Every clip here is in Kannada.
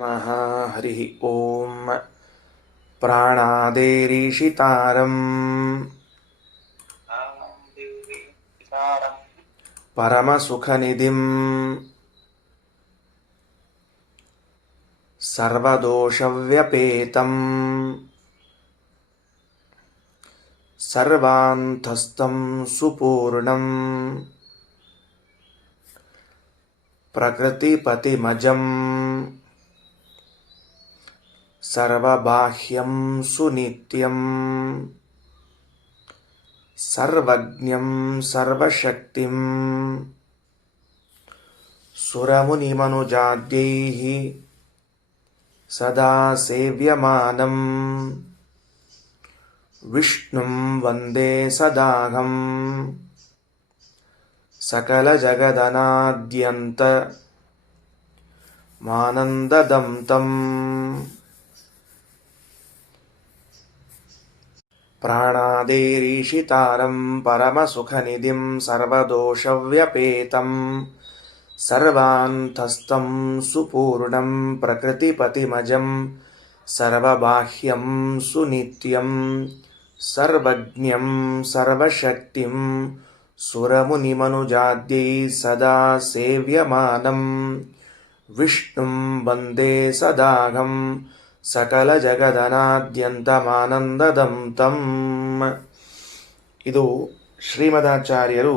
ಹರಿ ಓಂ. ಪ್ರಾಣಾದೇರೀಶಿತಾರಂ ಪರಮಸುಖನಿಧಿಂ ಸರ್ವದೋಷವ್ಯಪೇತಂ ಸರ್ವಾಂತಸ್ಥಂ ಸುಪೂರ್ಣಂ ಪ್ರಕೃತಿಪತಿಮಜಂ ಸರ್ವಬಾಹ್ಯಂ ಸುನಿತ್ಯಂ ಸರ್ವಜ್ಞಂ ಸರ್ವಶಕ್ತಿಂ ಸುರಮುನಿಮನುಜಾದ್ಯೈಃ ಸದಾ ಸೇವ್ಯಮಾನಂ ವಿಷ್ಣುಂ ವಂದೇ ಸದಾಹಂ ಸಕಲಜಗದನಾದ್ಯಂತ ಮಾನಂದದಂ ತಂ. ಪ್ರಾಣಾದೇರೀಶಿತಾರಂ ಪರಮಸುಖನಿಧಿಂ ಸರ್ವದೋಷವ್ಯಪೇತಂ ಸರ್ವಾಂತಸ್ಥಂ ಸುಪೂರ್ಣಂ ಪ್ರಕೃತಿಪತಿಮಜಂ ಸರ್ವಬಾಹ್ಯಂ ಸುನಿತ್ಯಂ ಸರ್ವಜ್ಞಂ ಸರ್ವಶಕ್ತಿಂ ಸುರಮುನಿಮನುಜಾದ್ಯೈಃ ಸದಾ ಸೇವ್ಯಮಾನಂ ವಿಷ್ಣುಂ ವಂದೇ ಸದಾಹಂ ಸಕಲಜಗದನಾದ್ಯಂತಮಾನಂದದಂ ತಂ. ಇದು ಶ್ರೀಮದಾಚಾರ್ಯರು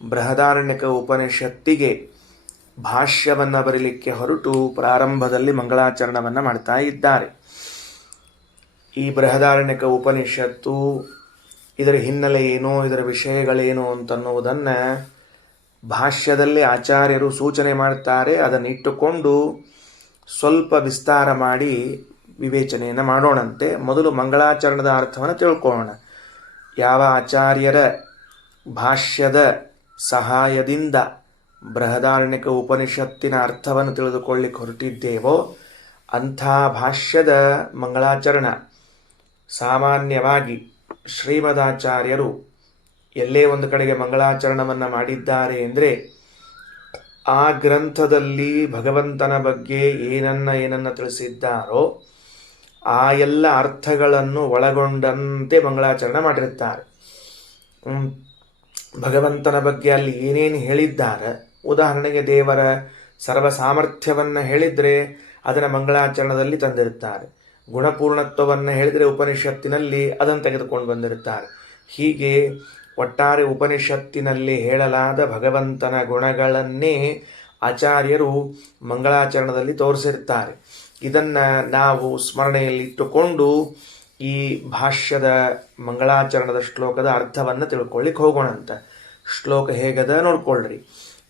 ಬೃಹದಾರಣ್ಯಕ ಉಪನಿಷತ್ತಿಗೆ ಭಾಷ್ಯವನ್ನು ಬರೀಲಿಕ್ಕೆ ಹೊರಟು ಪ್ರಾರಂಭದಲ್ಲಿ ಮಂಗಳಾಚರಣವನ್ನು ಮಾಡ್ತಾ ಇದ್ದಾರೆ. ಈ ಬೃಹದಾರಣ್ಯಕ ಉಪನಿಷತ್ತು, ಇದರ ಹಿನ್ನೆಲೆ ಏನು, ಇದರ ವಿಷಯಗಳೇನು ಅಂತನ್ನುವುದನ್ನು ಭಾಷ್ಯದಲ್ಲಿ ಆಚಾರ್ಯರು ಸೂಚನೆ ಮಾಡ್ತಾರೆ. ಅದನ್ನಿಟ್ಟುಕೊಂಡು ಸ್ವಲ್ಪ ವಿಸ್ತಾರ ಮಾಡಿ ವಿವೇಚನೆಯನ್ನು ಮಾಡೋಣಂತೆ. ಮೊದಲು ಮಂಗಳಾಚರಣದ ಅರ್ಥವನ್ನು ತಿಳ್ಕೊಳ್ಳೋಣ. ಯಾವ ಆಚಾರ್ಯರ ಭಾಷ್ಯದ ಸಹಾಯದಿಂದ ಬೃಹದಾರಣ್ಯಕ ಉಪನಿಷತ್ತಿನ ಅರ್ಥವನ್ನು ತಿಳಿದುಕೊಳ್ಳಿಕ್ಕೆ ಹೊರಟಿದ್ದೇವೋ ಅಂಥ ಭಾಷ್ಯದ ಮಂಗಳಾಚರಣ. ಸಾಮಾನ್ಯವಾಗಿ ಶ್ರೀಮದಾಚಾರ್ಯರು ಎಲ್ಲೇ ಒಂದು ಕಡೆಗೆ ಮಂಗಳಾಚರಣವನ್ನು ಮಾಡಿದ್ದಾರೆ ಅಂದರೆ ಆ ಗ್ರಂಥದಲ್ಲಿ ಭಗವಂತನ ಬಗ್ಗೆ ಏನನ್ನ ತಿಳಿಸಿದ್ದಾರೋ ಆ ಎಲ್ಲ ಅರ್ಥಗಳನ್ನು ಒಳಗೊಂಡಂತೆ ಮಂಗಳಾಚರಣೆ ಮಾಡಿರುತ್ತಾರೆ. ಭಗವಂತನ ಬಗ್ಗೆ ಅಲ್ಲಿ ಏನೇನು ಹೇಳಿದ್ದಾರೆ, ಉದಾಹರಣೆಗೆ ದೇವರ ಸರ್ವ ಸಾಮರ್ಥ್ಯವನ್ನು ಹೇಳಿದರೆ ಅದನ್ನು ಮಂಗಳಾಚರಣದಲ್ಲಿ ತಂದಿರುತ್ತಾರೆ. ಗುಣಪೂರ್ಣತ್ವವನ್ನು ಹೇಳಿದರೆ ಉಪನಿಷತ್ತಿನಲ್ಲಿ ಅದನ್ನು ತೆಗೆದುಕೊಂಡು ಬಂದಿರುತ್ತಾರೆ. ಹೀಗೆ ಒಟ್ಟಾರೆ ಉಪನಿಷತ್ತಿನಲ್ಲಿ ಹೇಳಲಾದ ಭಗವಂತನ ಗುಣಗಳನ್ನೇ ಆಚಾರ್ಯರು ಮಂಗಳಾಚರಣದಲ್ಲಿ ತೋರಿಸಿರ್ತಾರೆ. ಇದನ್ನು ನಾವು ಸ್ಮರಣೆಯಲ್ಲಿಟ್ಟುಕೊಂಡು ಈ ಭಾಷ್ಯದ ಮಂಗಳಾಚರಣದ ಶ್ಲೋಕದ ಅರ್ಥವನ್ನು ತಿಳ್ಕೊಳ್ಳಿಕ್ಕೆ ಹೋಗೋಣಂತ. ಶ್ಲೋಕ ಹೇಗದ ನೋಡ್ಕೊಳ್ರಿ.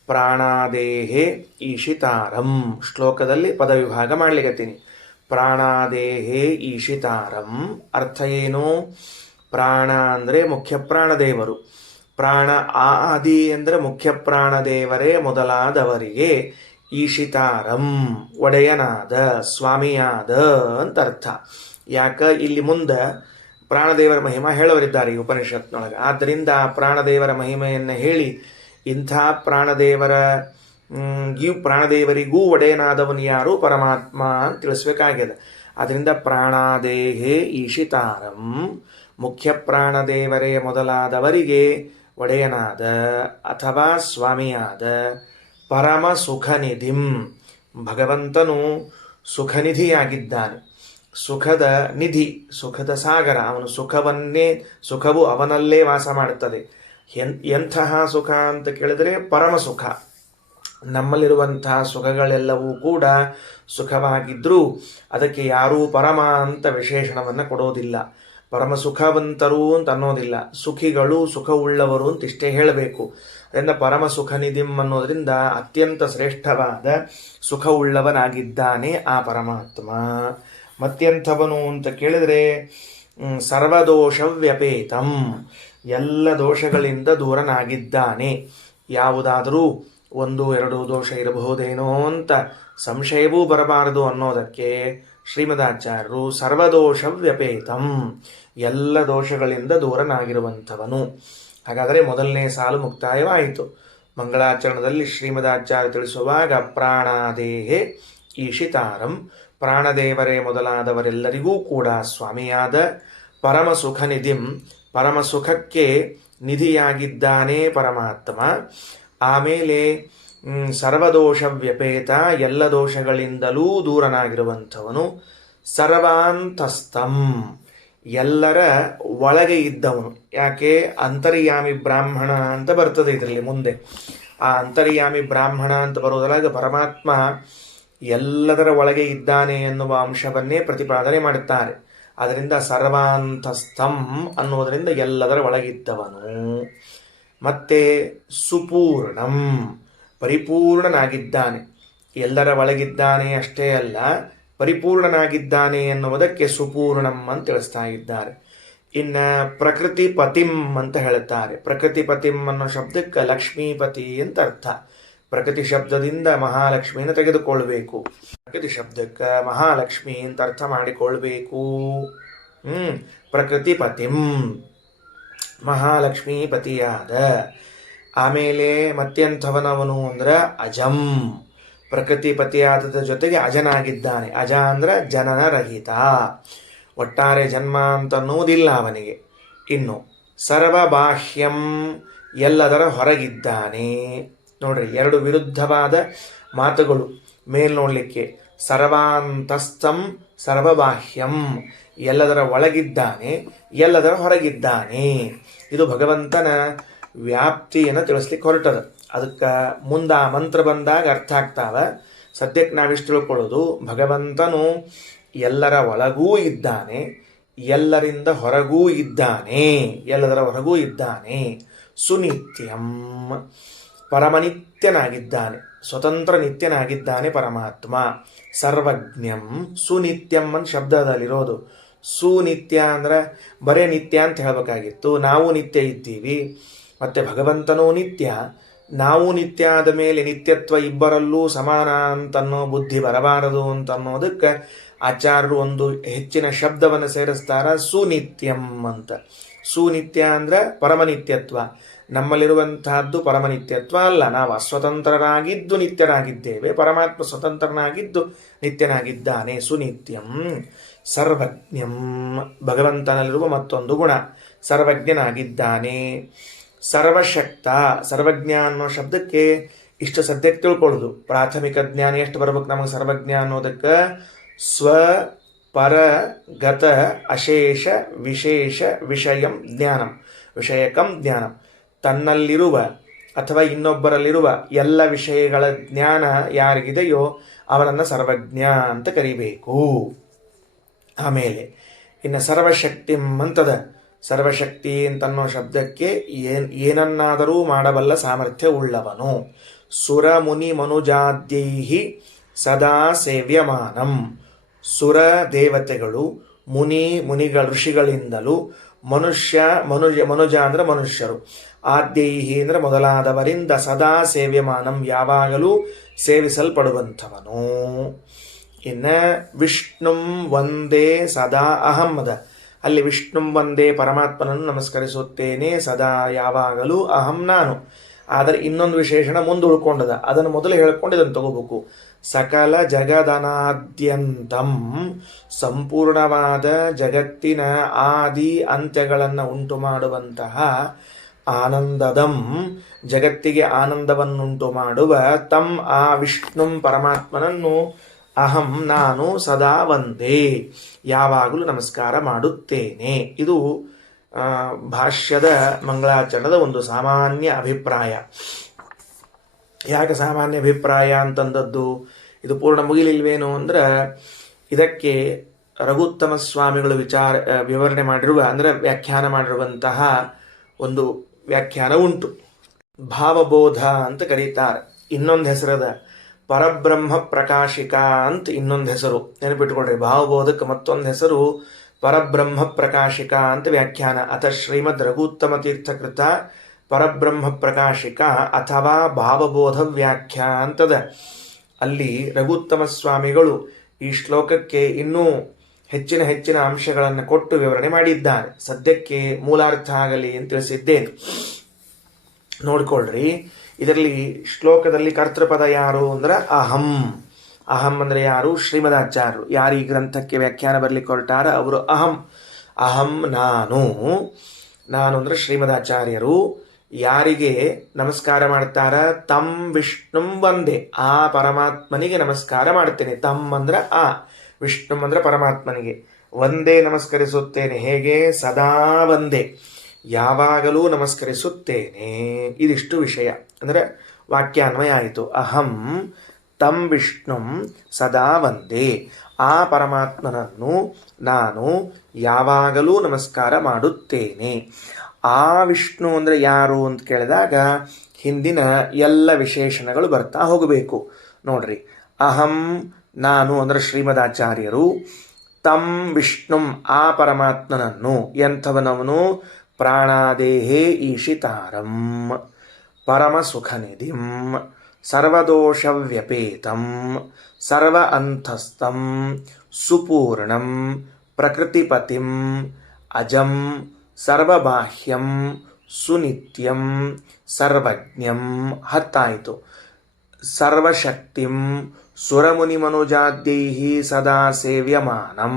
ಪ್ರಾಣಾದೇಹೇ ಈಶಿತಾರಂ. ಶ್ಲೋಕದಲ್ಲಿ ಪದವಿಭಾಗ ಮಾಡ್ಲಿಕ್ಕತ್ತೀನಿ. ಪ್ರಾಣಾದೇಹೇ ಈಶಿತಾರಂ ಅರ್ಥ ಏನು? ಪ್ರಾಣ ಅಂದರೆ ಮುಖ್ಯ ಪ್ರಾಣದೇವರು. ಪ್ರಾಣ ಆದಿ ಅಂದರೆ ಮುಖ್ಯ ಪ್ರಾಣದೇವರೇ ಮೊದಲಾದವರಿಗೆ ಈಶಿತಾರಂ ಒಡೆಯನಾದ, ಸ್ವಾಮಿಯಾದ ಅಂತ ಅರ್ಥ. ಯಾಕ ಇಲ್ಲಿ ಮುಂದೆ ಪ್ರಾಣದೇವರ ಮಹಿಮಾ ಹೇಳೋರಿದ್ದಾರೆ ಈ ಉಪನಿಷತ್ನೊಳಗೆ. ಆದ್ದರಿಂದ ಪ್ರಾಣದೇವರ ಮಹಿಮೆಯನ್ನು ಹೇಳಿ ಇಂಥ ಪ್ರಾಣದೇವರಿಗೂ ಒಡೆಯನಾದವನು ಯಾರು? ಪರಮಾತ್ಮ ಅಂತ ತಿಳಿಸ್ಬೇಕಾಗಿದೆ. ಅದರಿಂದ ಪ್ರಾಣಾದೇಹೇ ಈಶಿತಾರಂ ಮುಖ್ಯ ಪ್ರಾಣದೇವರೇ ಮೊದಲಾದವರಿಗೆ ಒಡೆಯನಾದ ಅಥವಾ ಸ್ವಾಮಿಯಾದ ಪರಮ ಸುಖನಿಧಿಂ. ಭಗವಂತನು ಸುಖನಿಧಿಯಾಗಿದ್ದಾನೆ. ಸುಖದ ನಿಧಿ, ಸುಖದ ಸಾಗರ. ಅವನು ಸುಖವು ಅವನಲ್ಲೇ ವಾಸ ಮಾಡುತ್ತದೆ. ಎಂತಹ ಸುಖ ಅಂತ ಕೇಳಿದರೆ ಪರಮ ಸುಖ. ನಮ್ಮಲ್ಲಿರುವಂತಹ ಸುಖಗಳೆಲ್ಲವೂ ಕೂಡ ಸುಖವಾಗಿದ್ದರೂ ಅದಕ್ಕೆ ಯಾರೂ ಪರಮ ಅಂತ ವಿಶೇಷಣವನ್ನು ಕೊಡೋದಿಲ್ಲ. ಪರಮ ಸುಖವಂತರು ಅಂತ ಅನ್ನೋದಿಲ್ಲ. ಸುಖಿಗಳು, ಸುಖವುಳ್ಳವರು ಅಂತ ಇಷ್ಟೇ ಹೇಳಬೇಕು. ಅದರಿಂದ ಪರಮ ಸುಖನಿಧಿಂ ಅನ್ನೋದರಿಂದ ಅತ್ಯಂತ ಶ್ರೇಷ್ಠವಾದ ಸುಖವುಳ್ಳವನಾಗಿದ್ದಾನೆ ಆ ಪರಮಾತ್ಮ. ಮತ್ಯಂಥವನು ಅಂತ ಕೇಳಿದರೆ ಸರ್ವದೋಷವ್ಯಪೇತಂ, ಎಲ್ಲ ದೋಷಗಳಿಂದ ದೂರನಾಗಿದ್ದಾನೆ. ಯಾವುದಾದರೂ 1-2 ದೋಷ ಇರಬಹುದೇನೋ ಅಂತ ಸಂಶಯವೂ ಬರಬಾರದು ಅನ್ನೋದಕ್ಕೆ ಶ್ರೀಮದಾಚಾರ್ಯರು ಸರ್ವದೋಷವ್ಯಪೇತಂ, ಎಲ್ಲ ದೋಷಗಳಿಂದ ದೂರನಾಗಿರುವಂಥವನು. ಹಾಗಾದರೆ ಮೊದಲನೇ ಸಾಲು ಮುಕ್ತಾಯವಾಯಿತು. ಮಂಗಳಾಚರಣದಲ್ಲಿ ಶ್ರೀಮದಾಚಾರ್ಯ ತಿಳಿಸುವಾಗ ಪ್ರಾಣಾದೇಹೇ ಈಶಿತಾರಂ ಪ್ರಾಣದೇವರೇ ಮೊದಲಾದವರೆಲ್ಲರಿಗೂ ಕೂಡ ಸ್ವಾಮಿಯಾದ ಪರಮ ಸುಖ ನಿಧಿಂ ಪರಮ ಸುಖಕ್ಕೆ ನಿಧಿಯಾಗಿದ್ದಾನೆ ಪರಮಾತ್ಮ. ಆಮೇಲೆ ಸರ್ವದೋಷ ವ್ಯಪೇತ ಎಲ್ಲ ದೋಷಗಳಿಂದಲೂ ದೂರನಾಗಿರುವಂಥವನು. ಸರ್ವಾಂತಸ್ಥಂ ಎಲ್ಲರ ಒಳಗೆ ಇದ್ದವನು. ಯಾಕೆ ಅಂತರ್ಯಾಮಿ ಬ್ರಾಹ್ಮಣ ಅಂತ ಬರ್ತದೆ ಇದರಲ್ಲಿ ಮುಂದೆ. ಆ ಅಂತರ್ಯಾಮಿ ಬ್ರಾಹ್ಮಣ ಅಂತ ಬರೋದ್ರಾಗ ಪರಮಾತ್ಮ ಎಲ್ಲದರ ಒಳಗೆ ಇದ್ದಾನೆ ಎನ್ನುವ ಅಂಶವನ್ನೇ ಪ್ರತಿಪಾದನೆ ಮಾಡುತ್ತಾರೆ. ಅದರಿಂದ ಸರ್ವಾಂತಸ್ಥಂ ಅನ್ನುವುದರಿಂದ ಎಲ್ಲದರ ಒಳಗಿದ್ದವನು. ಮತ್ತೆ ಸುಪೂರ್ಣಂ ಪರಿಪೂರ್ಣನಾಗಿದ್ದಾನೆ. ಎಲ್ಲರ ಒಳಗಿದ್ದಾನೆ ಅಷ್ಟೇ ಅಲ್ಲ, ಪರಿಪೂರ್ಣನಾಗಿದ್ದಾನೆ ಎನ್ನುವುದಕ್ಕೆ ಸುಪೂರ್ಣಂ ಅಂತ ತಿಳಿಸ್ತಾ ಇದ್ದಾರೆ. ಇನ್ನು ಪ್ರಕೃತಿ ಪತಿಂ ಅಂತ ಹೇಳುತ್ತಾರೆ. ಪ್ರಕೃತಿ ಪತಿಂ ಅನ್ನೋ ಶಬ್ದಕ್ಕೆ ಲಕ್ಷ್ಮೀಪತಿ ಅಂತ ಅರ್ಥ. ಪ್ರಕೃತಿ ಶಬ್ದದಿಂದ ಮಹಾಲಕ್ಷ್ಮಿಯನ್ನು ತೆಗೆದುಕೊಳ್ಬೇಕು. ಪ್ರಕೃತಿ ಶಬ್ದಕ್ಕೆ ಮಹಾಲಕ್ಷ್ಮಿ ಅಂತ ಅರ್ಥ ಮಾಡಿಕೊಳ್ಬೇಕು. ಪ್ರಕೃತಿ ಪತಿಂ ಮಹಾಲಕ್ಷ್ಮೀ ಪತಿಯಾದ. ಆಮೇಲೆ ಮತ್ತೆಂಥವನವನು ಅಂದ್ರೆ ಅಜಂ ಪ್ರಕೃತಿ ಪತಿಯಾದದ ಜೊತೆಗೆ ಅಜನಾಗಿದ್ದಾನೆ. ಅಜ ಅಂದ್ರೆ ಜನನ ರಹಿತ, ಒಟ್ಟಾರೆ ಜನ್ಮ ಅಂತನ್ನುವುದಿಲ್ಲ ಅವನಿಗೆ. ಇನ್ನು ಸರ್ವಬಾಹ್ಯಂ ಎಲ್ಲದರ ಹೊರಗಿದ್ದಾನೆ. ನೋಡ್ರಿ, ಎರಡು ವಿರುದ್ಧವಾದ ಮಾತುಗಳು ಮೇಲ್ ನೋಡ್ಲಿಕ್ಕೆ. ಸರ್ವಾಂತಸ್ಥಂ ಸರ್ವಬಾಹ್ಯಂ ಎಲ್ಲದರ ಒಳಗಿದ್ದಾನೆ, ಎಲ್ಲದರ ಹೊರಗಿದ್ದಾನೆ. ಇದು ಭಗವಂತನ ವ್ಯಾಪ್ತಿಯನ್ನು ತಿಳಿಸ್ಲಿಕ್ಕೆ ಹೊರಟದ. ಅದಕ್ಕೆ ಮುಂದೆ ಆ ಮಂತ್ರ ಬಂದಾಗ ಅರ್ಥ ಆಗ್ತಾವ. ಸದ್ಯಕ್ಕೆ ನಾವಿಷ್ಟು ತಿಳ್ಕೊಳ್ಳೋದು, ಭಗವಂತನು ಎಲ್ಲರ ಒಳಗೂ ಇದ್ದಾನೆ, ಎಲ್ಲರಿಂದ ಹೊರಗೂ ಇದ್ದಾನೆ, ಎಲ್ಲದರ ಹೊರಗೂ ಇದ್ದಾನೆ. ಸುನಿತ್ಯಂ ಪರಮನಿತ್ಯನಾಗಿದ್ದಾನೆ, ಸ್ವತಂತ್ರ ನಿತ್ಯನಾಗಿದ್ದಾನೆ ಪರಮಾತ್ಮ. ಸರ್ವಜ್ಞಂ ಸುನಿತ್ಯಂ ಅಂತ ಶಬ್ದದಲ್ಲಿರೋದು. ಸುನಿತ್ಯ ಅಂದ್ರೆ ಬರೇ ನಿತ್ಯ ಅಂತ ಹೇಳಬೇಕಾಗಿತ್ತು. ನಾವು ನಿತ್ಯ ಇದ್ದೀವಿ, ಮತ್ತೆ ಭಗವಂತನೂ ನಿತ್ಯ, ನಾವು ನಿತ್ಯ ಆದ ಮೇಲೆ ನಿತ್ಯತ್ವ ಇಬ್ಬರಲ್ಲೂ ಸಮಾನ ಅಂತನ್ನೋ ಬುದ್ಧಿ ಬರಬಾರದು ಅಂತನ್ನೋದಕ್ಕೆ ಆಚಾರ್ಯರು ಒಂದು ಹೆಚ್ಚಿನ ಶಬ್ದವನ್ನು ಸೇರಿಸ್ತಾರ, ಸುನಿತ್ಯಂ ಅಂತ. ಸುನಿತ್ಯ ಅಂದ್ರೆ ಪರಮನಿತ್ಯತ್ವ. ನಮ್ಮಲ್ಲಿರುವಂತಹದ್ದು ಪರಮನಿತ್ಯತ್ವ ಅಲ್ಲ. ನಾವು ಅಸ್ವತಂತ್ರರಾಗಿದ್ದು ನಿತ್ಯರಾಗಿದ್ದೇವೆ, ಪರಮಾತ್ಮ ಸ್ವತಂತ್ರನಾಗಿದ್ದು ನಿತ್ಯನಾಗಿದ್ದಾನೆ. ಸುನಿತ್ಯಂ ಸರ್ವಜ್ಞಂ ಭಗವಂತನಲ್ಲಿರುವ ಮತ್ತೊಂದು ಗುಣ, ಸರ್ವಜ್ಞನಾಗಿದ್ದಾನೆ. ಸರ್ವಶಕ್ತ ಸರ್ವಜ್ಞ ಅನ್ನೋ ಶಬ್ದಕ್ಕೆ ಇಷ್ಟು ಸದ್ಯಕ್ಕೆ ತಿಳ್ಕೊಳ್ಳೋದು. ಪ್ರಾಥಮಿಕ ಜ್ಞಾನ ಎಷ್ಟು ಬರ್ಬೇಕು ನಮಗೆ ಸರ್ವಜ್ಞ ಅನ್ನೋದಕ್ಕೆ? ಸ್ವ ಪರ ಗತ ಅಶೇಷ ವಿಶೇಷ ವಿಷಯಂ ಜ್ಞಾನಂ ವಿಷಯಕಂ ಜ್ಞಾನಂ. ತನ್ನಲ್ಲಿರುವ ಅಥವಾ ಇನ್ನೊಬ್ಬರಲ್ಲಿರುವ ಎಲ್ಲ ವಿಷಯಗಳ ಜ್ಞಾನ ಯಾರಿಗಿದೆಯೋ ಅವನನ್ನು ಸರ್ವಜ್ಞ ಅಂತ ಕರಿಬೇಕು. ಆಮೇಲೆ ಇನ್ನು ಸರ್ವಶಕ್ತಿಂ ಅಂತದ. ಸರ್ವಶಕ್ತಿ ಅಂತನ್ನೋ ಶಬ್ದಕ್ಕೆ ಏನನ್ನಾದರೂ ಮಾಡಬಲ್ಲ ಸಾಮರ್ಥ್ಯ ಉಳ್ಳವನು. ಸುರ ಮುನಿ ಮನುಜಾದ್ಯೈಹಿ ಸದಾ ಸೇವ್ಯಮಾನಂ. ಸುರ ದೇವತೆಗಳು, ಮುನಿಗಳ ಋಷಿಗಳಿಂದಲೂ, ಮನುಜ ಅಂದ್ರೆ ಮನುಷ್ಯರು, ಆದ್ಯೈಹಿ ಅಂದ್ರೆ ಮೊದಲಾದವರಿಂದ ಸದಾ ಸೇವ್ಯಮಾನಂ ಯಾವಾಗಲೂ ಸೇವಿಸಲ್ಪಡುವಂಥವನು. ಇನ್ನ ವಿಷ್ಣುಂ ವಂದೇ ಸದಾ ಅಹಮ್ಮದ. ಅಲ್ಲಿ ವಿಷ್ಣುಂ ವಂದೇ ಪರಮಾತ್ಮನನ್ನು ನಮಸ್ಕರಿಸುತ್ತೇನೆ ಸದಾ ಯಾವಾಗಲೂ, ಅಹಂ ನಾನು. ಆದರೆ ಇನ್ನೊಂದು ವಿಶೇಷಣ ಮುಂದೆ ಉಳ್ಕೊಂಡದ, ಅದನ್ನು ಮೊದಲು ಹೇಳ್ಕೊಂಡು ಇದನ್ನು ತಗೋಬೇಕು. ಸಕಲ ಜಗದನಾದ್ಯಂತಂ ಸಂಪೂರ್ಣವಾದ ಜಗತ್ತಿನ ಆದಿ ಅಂತ್ಯಗಳನ್ನು ಉಂಟು ಮಾಡುವಂತಹ ಆನಂದದಂ ಜಗತ್ತಿಗೆ ಆನಂದವನ್ನುಂಟು ಮಾಡುವ ತಂ ಆ ವಿಷ್ಣುಂ ಪರಮಾತ್ಮನನ್ನು ಅಹಂ ನಾನು ಸದಾ ವಂದೇ ಯಾವಾಗಲೂ ನಮಸ್ಕಾರ ಮಾಡುತ್ತೇನೆ. ಇದು ಭಾಷ್ಯದ ಮಂಗಳಾಚರಣದ ಒಂದು ಸಾಮಾನ್ಯ ಅಭಿಪ್ರಾಯ. ಯಾಕೆ ಸಾಮಾನ್ಯ ಅಭಿಪ್ರಾಯ ಅಂತಂದದ್ದು? ಇದು ಪೂರ್ಣ ಮುಗಿಲಿಲ್ವೇನು ಅಂದ್ರೆ ಇದಕ್ಕೆ ರಘುತ್ತಮ ಸ್ವಾಮಿಗಳು ವಿವರಣೆ ಮಾಡಿರುವ ಅಂದ್ರೆ ವ್ಯಾಖ್ಯಾನ ಮಾಡಿರುವಂತಹ ಒಂದು ವ್ಯಾಖ್ಯಾನ ಉಂಟು. ಭಾವಬೋಧ ಅಂತ ಕರೀತಾರೆ. ಇನ್ನೊಂದು ಹೆಸರದ ಪರಬ್ರಹ್ಮ ಪ್ರಕಾಶಿಕ ಅಂತ ಇನ್ನೊಂದು ಹೆಸರು. ನೆನಪಿಟ್ಕೊಳ್ರಿ, ಭಾವಬೋಧಕ್ಕೆ ಮತ್ತೊಂದು ಹೆಸರು ಪರಬ್ರಹ್ಮ ಪ್ರಕಾಶಿಕ ಅಂತ ವ್ಯಾಖ್ಯಾನ. ಅಥ ಶ್ರೀಮದ್ ರಘುತ್ತಮ ತೀರ್ಥಕೃತ ಪರಬ್ರಹ್ಮ ಪ್ರಕಾಶಿಕ ಅಥವಾ ಭಾವಬೋಧ ವ್ಯಾಖ್ಯಾ ಅಂತದ. ಅಲ್ಲಿ ರಘುತ್ತಮ ಸ್ವಾಮಿಗಳು ಈ ಶ್ಲೋಕಕ್ಕೆ ಇನ್ನೂ ಹೆಚ್ಚಿನ ಅಂಶಗಳನ್ನು ಕೊಟ್ಟು ವಿವರಣೆ ಮಾಡಿದ್ದಾರೆ. ಸದ್ಯಕ್ಕೆ ಮೂಲಾರ್ಥ ಆಗಲಿ ಅಂತ ತಿಳಿಸಿದ್ದೇನೆ, ನೋಡ್ಕೊಳ್ರಿ. ಇದರಲ್ಲಿ ಶ್ಲೋಕದಲ್ಲಿ ಕರ್ತೃಪದ ಯಾರು ಅಂದ್ರೆ ಅಹಂ. ಅಹಂ ಅಂದರೆ ಯಾರು? ಶ್ರೀಮದಾಚಾರ್ಯರು. ಯಾರು ಈ ಗ್ರಂಥಕ್ಕೆ ವ್ಯಾಖ್ಯಾನ ಬರಲಿಕ್ಕೆ ಹೊರಟಾರ ಅವರು ಅಹಂ. ಅಹಂ ನಾನು. ನಾನು ಅಂದರೆ ಶ್ರೀಮದಾಚಾರ್ಯರು. ಯಾರಿಗೆ ನಮಸ್ಕಾರ ಮಾಡ್ತಾರ? ತಂ ವಿಷ್ಣುಂ ವಂದೇ. ಆ ಪರಮಾತ್ಮನಿಗೆ ನಮಸ್ಕಾರ ಮಾಡ್ತೇನೆ. ತಂ ಅಂದ್ರೆ ಆ, ವಿಷ್ಣುಂ ಅಂದ್ರೆ ಪರಮಾತ್ಮನಿಗೆ. ಒಂದೇ ನಮಸ್ಕರಿಸುತ್ತೇನೆ. ಹೇಗೆ? ಸದಾ ಒಂದೇ, ಯಾವಾಗಲೂ ನಮಸ್ಕರಿಸುತ್ತೇನೆ. ಇದಿಷ್ಟು ವಿಷಯ ಅಂದರೆ ವಾಕ್ಯಾನ್ವಯ ಆಯಿತು. ಅಹಂ ತಂ ವಿಷ್ಣುಂ ಸದಾ ವಂದೇ. ಆ ಪರಮಾತ್ಮನನ್ನು ನಾನು ಯಾವಾಗಲೂ ನಮಸ್ಕಾರ ಮಾಡುತ್ತೇನೆ. ಆ ವಿಷ್ಣು ಅಂದರೆ ಯಾರು ಅಂತ ಕೇಳಿದಾಗ ಹಿಂದಿನ ಎಲ್ಲ ವಿಶೇಷಣಗಳು ಬರ್ತಾ ಹೋಗಬೇಕು. ನೋಡ್ರಿ, ಅಹಂ ನಾನು ಅಂದರೆ ಶ್ರೀಮದಾಚಾರ್ಯರು, ತಂ ವಿಷ್ಣುಂ ಆ ಪರಮಾತ್ಮನನ್ನು, ಎಂಥವನವನು? ಪ್ರಾಣಾದೇಹೇ ಈಶಿತಾರಂ ಪರಮ ಸುಖನಿಧಿಂ ಸರ್ವದೋಷವ್ಯಪೇತಂ ಸರ್ವ ಅಂತಸ್ಥಂ ಸುಪೂರ್ಣಂ ಪ್ರಕೃತಿಪತಿಂ ಅಜಂ ಸರ್ವಬಾಹ್ಯಂ ಸುನಿತ್ಯಂ ಸರ್ವಜ್ಞಂ. ಹತ್ತಾಯಿತು. ಸರ್ವಶಕ್ತಿಂ ಸುರಮುನಿಮನುಜಾದ್ಯೈಃ ಸದಾ ಸೇವ್ಯಮಾನಂ.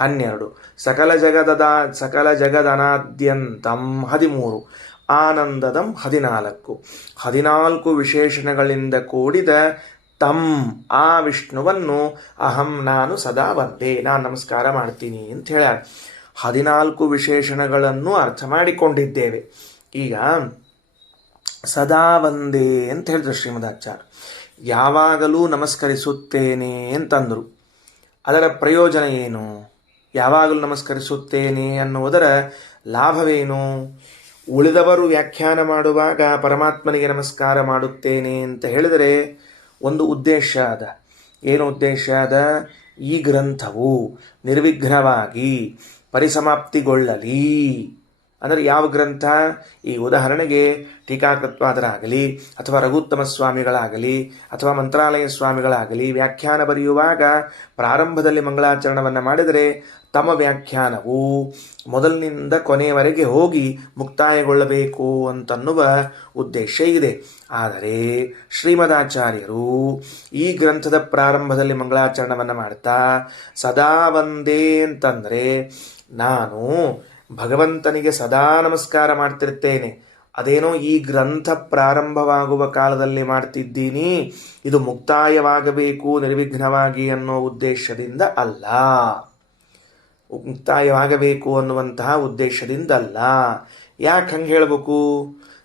12. ಸಕಲ ಜಗದನಾದ್ಯಂತಂ. 13. ಆನಂದದಂ. 14. 14 ವಿಶೇಷಣಗಳಿಂದ ಕೂಡಿದ ತಂ ಆ ವಿಷ್ಣುವನ್ನು ಅಹಂ ನಾನು ಸದಾ ವಂದೇ, ನಾನು ನಮಸ್ಕಾರ ಮಾಡ್ತೀನಿ ಅಂತ ಹೇಳ. 14 ವಿಶೇಷಣಗಳನ್ನು ಅರ್ಥ ಮಾಡಿಕೊಂಡಿದ್ದೇವೆ. ಈಗ ಸದಾ ವಂದೇ ಅಂತ ಹೇಳಿದ್ರು ಶ್ರೀಮದಾಚಾರ್ಯ. ಯಾವಾಗಲೂ ನಮಸ್ಕರಿಸುತ್ತೇನೆ ಅಂತಂದರು. ಅದರ ಪ್ರಯೋಜನ ಏನು? ಯಾವಾಗಲೂ ನಮಸ್ಕರಿಸುತ್ತೇನೆ ಅನ್ನುವುದರ ಲಾಭವೇನು? ಉಳಿದವರು ವ್ಯಾಖ್ಯಾನ ಮಾಡುವಾಗ ಪರಮಾತ್ಮನಿಗೆ ನಮಸ್ಕಾರ ಮಾಡುತ್ತೇನೆ ಅಂತ ಹೇಳಿದರೆ ಒಂದು ಉದ್ದೇಶ ಅದ. ಏನು ಉದ್ದೇಶ ಅದ? ಈ ಗ್ರಂಥವು ನಿರ್ವಿಘ್ನವಾಗಿ ಪರಿಸಮಾಪ್ತಿಗೊಳ್ಳಲಿ. ಅಂದರೆ ಯಾವ ಗ್ರಂಥ? ಈ ಉದಾಹರಣೆಗೆ ಟೀಕಾಕೃತ್ವಾದರಾಗಲಿ ಅಥವಾ ರಘುತ್ತಮ ಸ್ವಾಮಿಗಳಾಗಲಿ ಅಥವಾ ಮಂತ್ರಾಲಯ ಸ್ವಾಮಿಗಳಾಗಲಿ ವ್ಯಾಖ್ಯಾನ ಬರೆಯುವಾಗ ಪ್ರಾರಂಭದಲ್ಲಿ ಮಂಗಳಾಚರಣವನ್ನು ಮಾಡಿದರೆ ತಮ್ಮ ವ್ಯಾಖ್ಯಾನವು ಮೊದಲಿನಿಂದ ಕೊನೆಯವರೆಗೆ ಹೋಗಿ ಮುಕ್ತಾಯಗೊಳ್ಳಬೇಕು ಅಂತನ್ನುವ ಉದ್ದೇಶ ಇದೆ. ಆದರೆ ಶ್ರೀಮದಾಚಾರ್ಯರು ಈ ಗ್ರಂಥದ ಪ್ರಾರಂಭದಲ್ಲಿ ಮಂಗಳಾಚರಣವನ್ನು ಮಾಡ್ತಾ ಸದಾ ಒಂದೇ ಅಂತಂದರೆ ನಾನು ಭಗವಂತನಿಗೆ ಸದಾ ನಮಸ್ಕಾರ ಮಾಡ್ತಿರ್ತೇನೆ. ಅದೇನೋ ಈ ಗ್ರಂಥ ಪ್ರಾರಂಭವಾಗುವ ಕಾಲದಲ್ಲಿ ಮಾಡ್ತಿದ್ದೀನಿ, ಇದು ಮುಕ್ತಾಯವಾಗಬೇಕು ನಿರ್ವಿಘ್ನವಾಗಿ ಅನ್ನೋ ಉದ್ದೇಶದಿಂದ ಅಲ್ಲ. ಮುಕ್ತಾಯವಾಗಬೇಕು ಅನ್ನುವಂತಹ ಉದ್ದೇಶದಿಂದ ಅಲ್ಲ. ಯಾಕೆ ಹಂಗೆ ಹೇಳ್ಬೇಕು?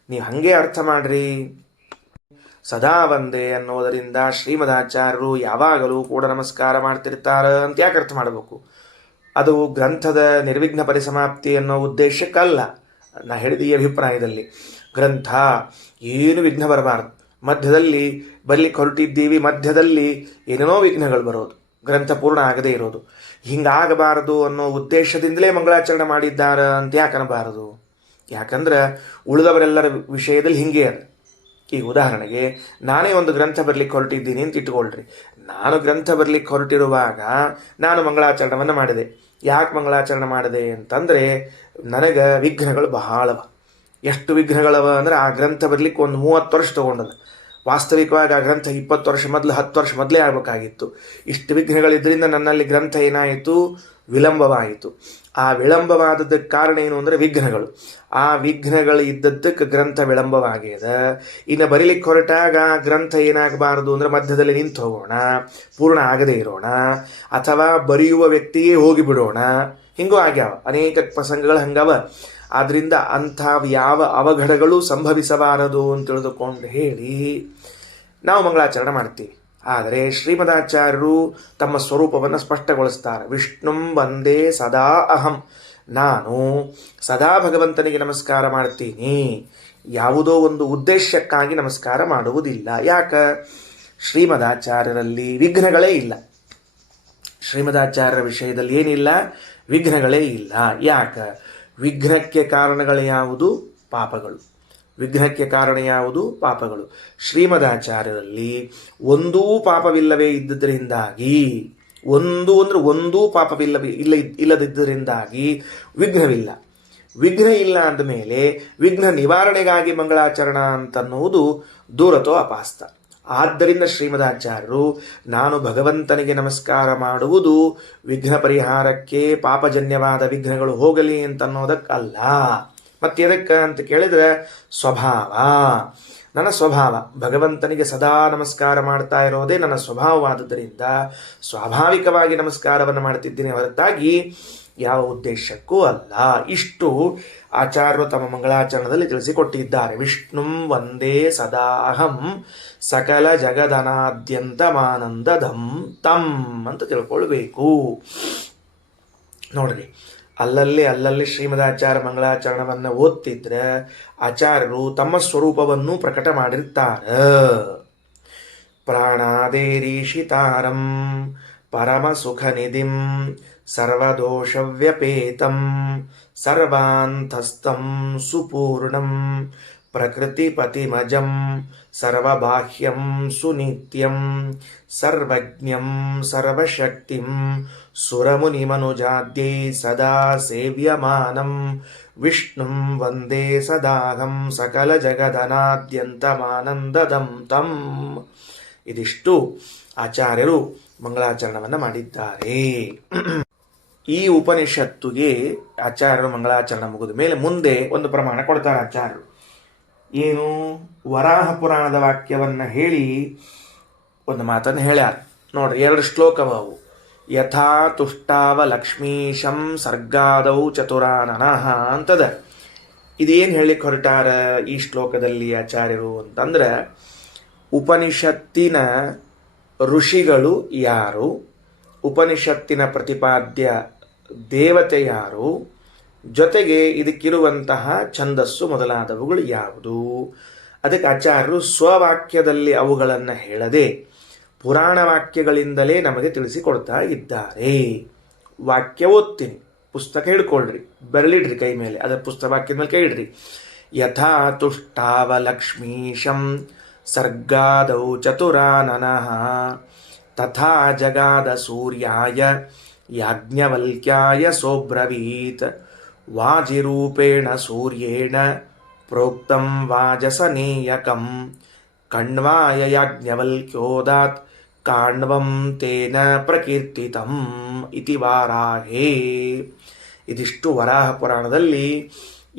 ನೀವು ಹಂಗೆ ಅರ್ಥ ಮಾಡ್ರಿ. ಸದಾ ಒಂದೇ ಅನ್ನೋದರಿಂದ ಶ್ರೀಮದಾಚಾರ್ಯರು ಯಾವಾಗಲೂ ಕೂಡ ನಮಸ್ಕಾರ ಮಾಡ್ತಿರ್ತಾರ ಅಂತ ಯಾಕೆ ಅರ್ಥ ಮಾಡಬೇಕು? ಅದು ಗ್ರಂಥದ ನಿರ್ವಿಘ್ನ ಪರಿಸಮಾಪ್ತಿ ಅನ್ನೋ ಉದ್ದೇಶಕ್ಕಲ್ಲ. ನಾ ಹೇಳಿದ ಈ ಅಭಿಪ್ರಾಯದಲ್ಲಿ ಗ್ರಂಥ ಏನು ವಿಘ್ನ ಬರಬಾರ್ದು. ಮಧ್ಯದಲ್ಲಿ ಬರಲಿಕ್ಕೆ ಹೊರಟಿದ್ದೀವಿ, ಮಧ್ಯದಲ್ಲಿ ಏನೇನೋ ವಿಘ್ನಗಳು ಬರೋದು, ಗ್ರಂಥ ಪೂರ್ಣ ಆಗದೇ ಇರೋದು. ಹಿಂಗಾಗಬಾರದು ಅನ್ನೋ ಉದ್ದೇಶದಿಂದಲೇ ಮಂಗಳಾಚರಣೆ ಮಾಡಿದ್ದಾರ ಅಂತ ಯಾಕೆ ಅನ್ನಬಾರದು? ಯಾಕಂದ್ರೆ ಉಳಿದವರೆಲ್ಲರ ವಿಷಯದಲ್ಲಿ ಹಿಂಗೆ ಅದ. ಈಗ ಉದಾಹರಣೆಗೆ ನಾನೇ ಒಂದು ಗ್ರಂಥ ಬರಲಿಕ್ಕೆ ಹೊರಟಿದ್ದೀನಿ ಅಂತ ಇಟ್ಕೊಳ್ರಿ. ನಾನು ಗ್ರಂಥ ಬರಲಿಕ್ಕೆ ಹೊರಟಿರುವಾಗ ನಾನು ಮಂಗಳಾಚರಣೆಯನ್ನು ಮಾಡಿದೆ. ಯಾಕೆ ಮಂಗಳಾಚರಣೆ ಮಾಡಿದೆ ಅಂತಂದರೆ ನನಗೆ ವಿಘ್ನಗಳು ಬಹಳವ. ಎಷ್ಟು ವಿಘ್ನಗಳವ ಅಂದರೆ ಆ ಗ್ರಂಥ ಬರಲಿಕ್ಕೆ ಒಂದು 30 ವರ್ಷ ತೊಗೊಂಡದ. ವಾಸ್ತವಿಕವಾಗಿ ಆ ಗ್ರಂಥ 20 ವರ್ಷ ಮೊದಲು 10 ವರ್ಷ ಮೊದಲೇ ಆಗಬೇಕಾಗಿತ್ತು. ಇಷ್ಟು ವಿಘ್ನಗಳಿದ್ದರಿಂದ ನನ್ನಲ್ಲಿ ಗ್ರಂಥ ಏನಾಯಿತು? ವಿಳಂಬವಾಯಿತು. ಆ ವಿಳಂಬವಾದದ್ದಕ್ಕೆ ಕಾರಣ ಏನು ಅಂದರೆ ವಿಘ್ನಗಳು. ಆ ವಿಘ್ನಗಳು ಇದ್ದದ್ದಕ್ಕೆ ಗ್ರಂಥ ವಿಳಂಬವಾಗ್ಯದ. ಇನ್ನು ಬರೀಲಿಕ್ಕೆ ಹೊರಟಾಗ ಗ್ರಂಥ ಏನಾಗಬಾರದು ಅಂದರೆ ಮಧ್ಯದಲ್ಲಿ ನಿಂತು ಹೋಗೋಣ, ಪೂರ್ಣ ಆಗದೇ ಇರೋಣ, ಅಥವಾ ಬರೆಯುವ ವ್ಯಕ್ತಿಯೇ ಹೋಗಿಬಿಡೋಣ. ಹಿಂಗೂ ಆಗ್ಯಾವ ಅನೇಕ ಪ್ರಸಂಗಗಳು ಹಂಗವ. ಆದ್ದರಿಂದ ಅಂಥ ಯಾವ ಅವಘಡಗಳು ಸಂಭವಿಸಬಾರದು ಅಂತ ತಿಳಿದುಕೊಂಡು ಹೇಳಿ ನಾವು ಮಂಗಳಾಚರಣೆ ಮಾಡ್ತೀವಿ. ಆದರೆ ಶ್ರೀಮದಾಚಾರ್ಯರು ತಮ್ಮ ಸ್ವರೂಪವನ್ನು ಸ್ಪಷ್ಟಗೊಳಿಸ್ತಾರೆ. ವಿಷ್ಣುಂ ವಂದೇ ಸದಾ ಅಹಂ, ನಾನು ಸದಾ ಭಗವಂತನಿಗೆ ನಮಸ್ಕಾರ ಮಾಡ್ತೀನಿ, ಯಾವುದೋ ಒಂದು ಉದ್ದೇಶಕ್ಕಾಗಿ ನಮಸ್ಕಾರ ಮಾಡುವುದಿಲ್ಲ. ಯಾಕೆ? ಶ್ರೀಮದಾಚಾರ್ಯರಲ್ಲಿ ವಿಘ್ನಗಳೇ ಇಲ್ಲ. ಶ್ರೀಮದಾಚಾರ್ಯರ ವಿಷಯದಲ್ಲಿ ಏನಿಲ್ಲ? ವಿಘ್ನಗಳೇ ಇಲ್ಲ. ಯಾಕೆ? ವಿಘ್ನಕ್ಕೆ ಕಾರಣಗಳು ಯಾವುದು? ಪಾಪಗಳು. ವಿಘ್ನಕ್ಕೆ ಕಾರಣ ಯಾವುದು? ಪಾಪಗಳು. ಶ್ರೀಮದಾಚಾರ್ಯರಲ್ಲಿ ಒಂದೂ ಪಾಪವಿಲ್ಲವೇ ಇದ್ದುದರಿಂದಾಗಿ, ಒಂದೂ ಇಲ್ಲದಿದ್ದರಿಂದಾಗಿ ವಿಘ್ನವಿಲ್ಲ. ವಿಘ್ನ ಇಲ್ಲ ಅಂದಮೇಲೆ ವಿಘ್ನ ನಿವಾರಣೆಗಾಗಿ ಮಂಗಳಾಚರಣ ಅಂತನ್ನುವುದು ದೂರತೋ ಅಪಾಸ್ತ. ಆದ್ದರಿಂದ ಶ್ರೀಮದಾಚಾರ್ಯರು ನಾನು ಭಗವಂತನಿಗೆ ನಮಸ್ಕಾರ ಮಾಡುವುದು ವಿಘ್ನ ಪರಿಹಾರಕ್ಕೆ, ಪಾಪಜನ್ಯವಾದ ವಿಘ್ನಗಳು ಹೋಗಲಿ ಅಂತನ್ನೋದಕ್ಕಲ್ಲ. ಮತ್ತೆ ಎದಕ್ಕೆ ಅಂತ ಕೇಳಿದರೆ ಸ್ವಭಾವ, ನನ್ನ ಸ್ವಭಾವ ಭಗವಂತನಿಗೆ ಸದಾ ನಮಸ್ಕಾರ ಮಾಡ್ತಾ ಇರೋದೇ ನನ್ನ ಸ್ವಭಾವವಾದುದರಿಂದ ಸ್ವಾಭಾವಿಕವಾಗಿ ನಮಸ್ಕಾರವನ್ನು ಮಾಡ್ತಿದ್ದೀನಿ ಹೊರತಾಗಿ ಯಾವ ಉದ್ದೇಶಕ್ಕೂ ಅಲ್ಲ. ಇಷ್ಟು ಆಚಾರ್ಯರು ತಮ್ಮ ಮಂಗಳಾಚರಣದಲ್ಲಿ ತಿಳಿಸಿಕೊಟ್ಟಿದ್ದಾರೆ. ವಿಷ್ಣುಂ ವಂದೇ ಸದಾಹಂ ಸಕಲ ಜಗದನಾದ್ಯಂತಮಾನಂದದಂ ತಂ ಅಂತ ತಿಳ್ಕೊಳ್ಬೇಕು. ನೋಡ್ರಿ, ಅಲ್ಲಲ್ಲಿ ಶ್ರೀಮದಾಚಾರ್ಯ ಮಂಗಳಾಚರಣವನ್ನು ಓದ್ತಿದ್ರೆ ಆಚಾರ್ಯರು ತಮ್ಮ ಸ್ವರೂಪವನ್ನು ಪ್ರಕಟ ಮಾಡಿರ್ತಾರೆ. ಪ್ರಾಣಾದೇರೀಶಿತಾರಂ ಪರಮ ಸುಖ ನಿಧಿಂ ಸರ್ವದೋಷವ್ಯಪೇತಂ ಸರ್ವಾಂತಸ್ಥಂ ಸುಪೂರ್ಣಂ ಪ್ರಕೃತಿಪತಿಮಜಂ ಸರ್ವಬಾಹ್ಯಂ ಸುನಿತ್ಯಂ ಸರ್ವಜ್ಞಂ ಸರ್ವಶಕ್ತಿಂ ಸುರಮುನಿಮನುಜಾದ್ಯೈ ಸದಾ ಸೇವ್ಯಮಾನಂ ವಿಷ್ಣುಂ ವಂದೇ ಸದಾಹಂ ಸಕಲ ಜಗದನಾದ್ಯಂತಮಾನಂದದಂ ತಂ. ಇದಿಷ್ಟು ಆಚಾರ್ಯರು ಮಂಗಳಾಚರಣವನ್ನು ಮಾಡಿದ್ದಾರೆ. ಈ ಉಪನಿಷತ್ತುಗೆ ಆಚಾರ್ಯರು ಮಂಗಳಾಚರಣ ಮುಗಿದ ಮೇಲೆ ಮುಂದೆ ಒಂದು ಪ್ರಮಾಣ ಕೊಡ್ತಾರೆ ಆಚಾರ್ಯರು. ಏನು? ವರಾಹ ಪುರಾಣದ ವಾಕ್ಯವನ್ನು ಹೇಳಿ ಒಂದು ಮಾತನ್ನು ಹೇಳ್ಯಾರ. ನೋಡ್ರಿ, 2 ಶ್ಲೋಕವವು. ಯಥಾ ತುಷ್ಟಾವ ಲಕ್ಷ್ಮೀಶಂ ಸರ್ಗಾದೌ ಚತುರಾನನಃ ಅಂತದ. ಇದೇನು ಹೇಳಿಕ್ಕೆ ಹೊರಟಾರ ಈ ಶ್ಲೋಕದಲ್ಲಿ ಆಚಾರ್ಯರು ಅಂತಂದ್ರೆ, ಉಪನಿಷತ್ತಿನ ಋಷಿಗಳು ಯಾರು, ಉಪನಿಷತ್ತಿನ ಪ್ರತಿಪಾದ್ಯ ದೇವತೆ ಯಾರು, ಜೊತೆಗೆ ಇದಕ್ಕಿರುವಂತಹ ಛಂದಸ್ಸು ಮೊದಲಾದವುಗಳು ಯಾವುದು, ಅದಕ್ಕೆ ಆಚಾರ್ಯರು ಸ್ವವಾಕ್ಯದಲ್ಲಿ ಅವುಗಳನ್ನು ಹೇಳದೆ ಪುರಾಣ ವಾಕ್ಯಗಳಿಂದಲೇ ನಮಗೆ ತಿಳಿಸಿಕೊಡ್ತಾ ಇದ್ದಾರೆ. ವಾಕ್ಯ ಓದ್ತೀನಿ, ಪುಸ್ತಕ ಹಿಡ್ಕೊಳ್ರಿ, ಬರಲಿಡ್ರಿ ಕೈ ಮೇಲೆ, ಅದರ ಪುಸ್ತಕ ವಾಕ್ಯದ ಮೇಲೆ ಕೈ ಇಡ್ರಿ. ಯಥಾ ತುಷ್ಟಾವ ಲಕ್ಷ್ಮೀಶಂ ಸರ್ಗಾದೌ ಚತುರಾನನಃ ತಥಾ ಜಗಾದ ಸೂರ್ಯಾಯ ಯಾಜ್ಞವಲ್ಕ್ಯಾಯ ಸೋಬ್ರವೀತ್ ವಾಜಿರೂಪೇಣ ಸೂರ್ಯೇಣ ಪ್ರೋಕ್ತಂ ವಾಜಸನೇಯಕಂ ಕಣ್ವಾಯ ಯಾಜ್ಞವಲ್ಕ್ಯೋದಾತ್ ಕಾಣ್ವಂ ತೇನ ಪ್ರಕೀರ್ತಿತಂ ಇತಿ ವಾರಾಹೇ. ಇದಿಷ್ಟು ವರಾಹ ಪುರಾಣದಲ್ಲಿ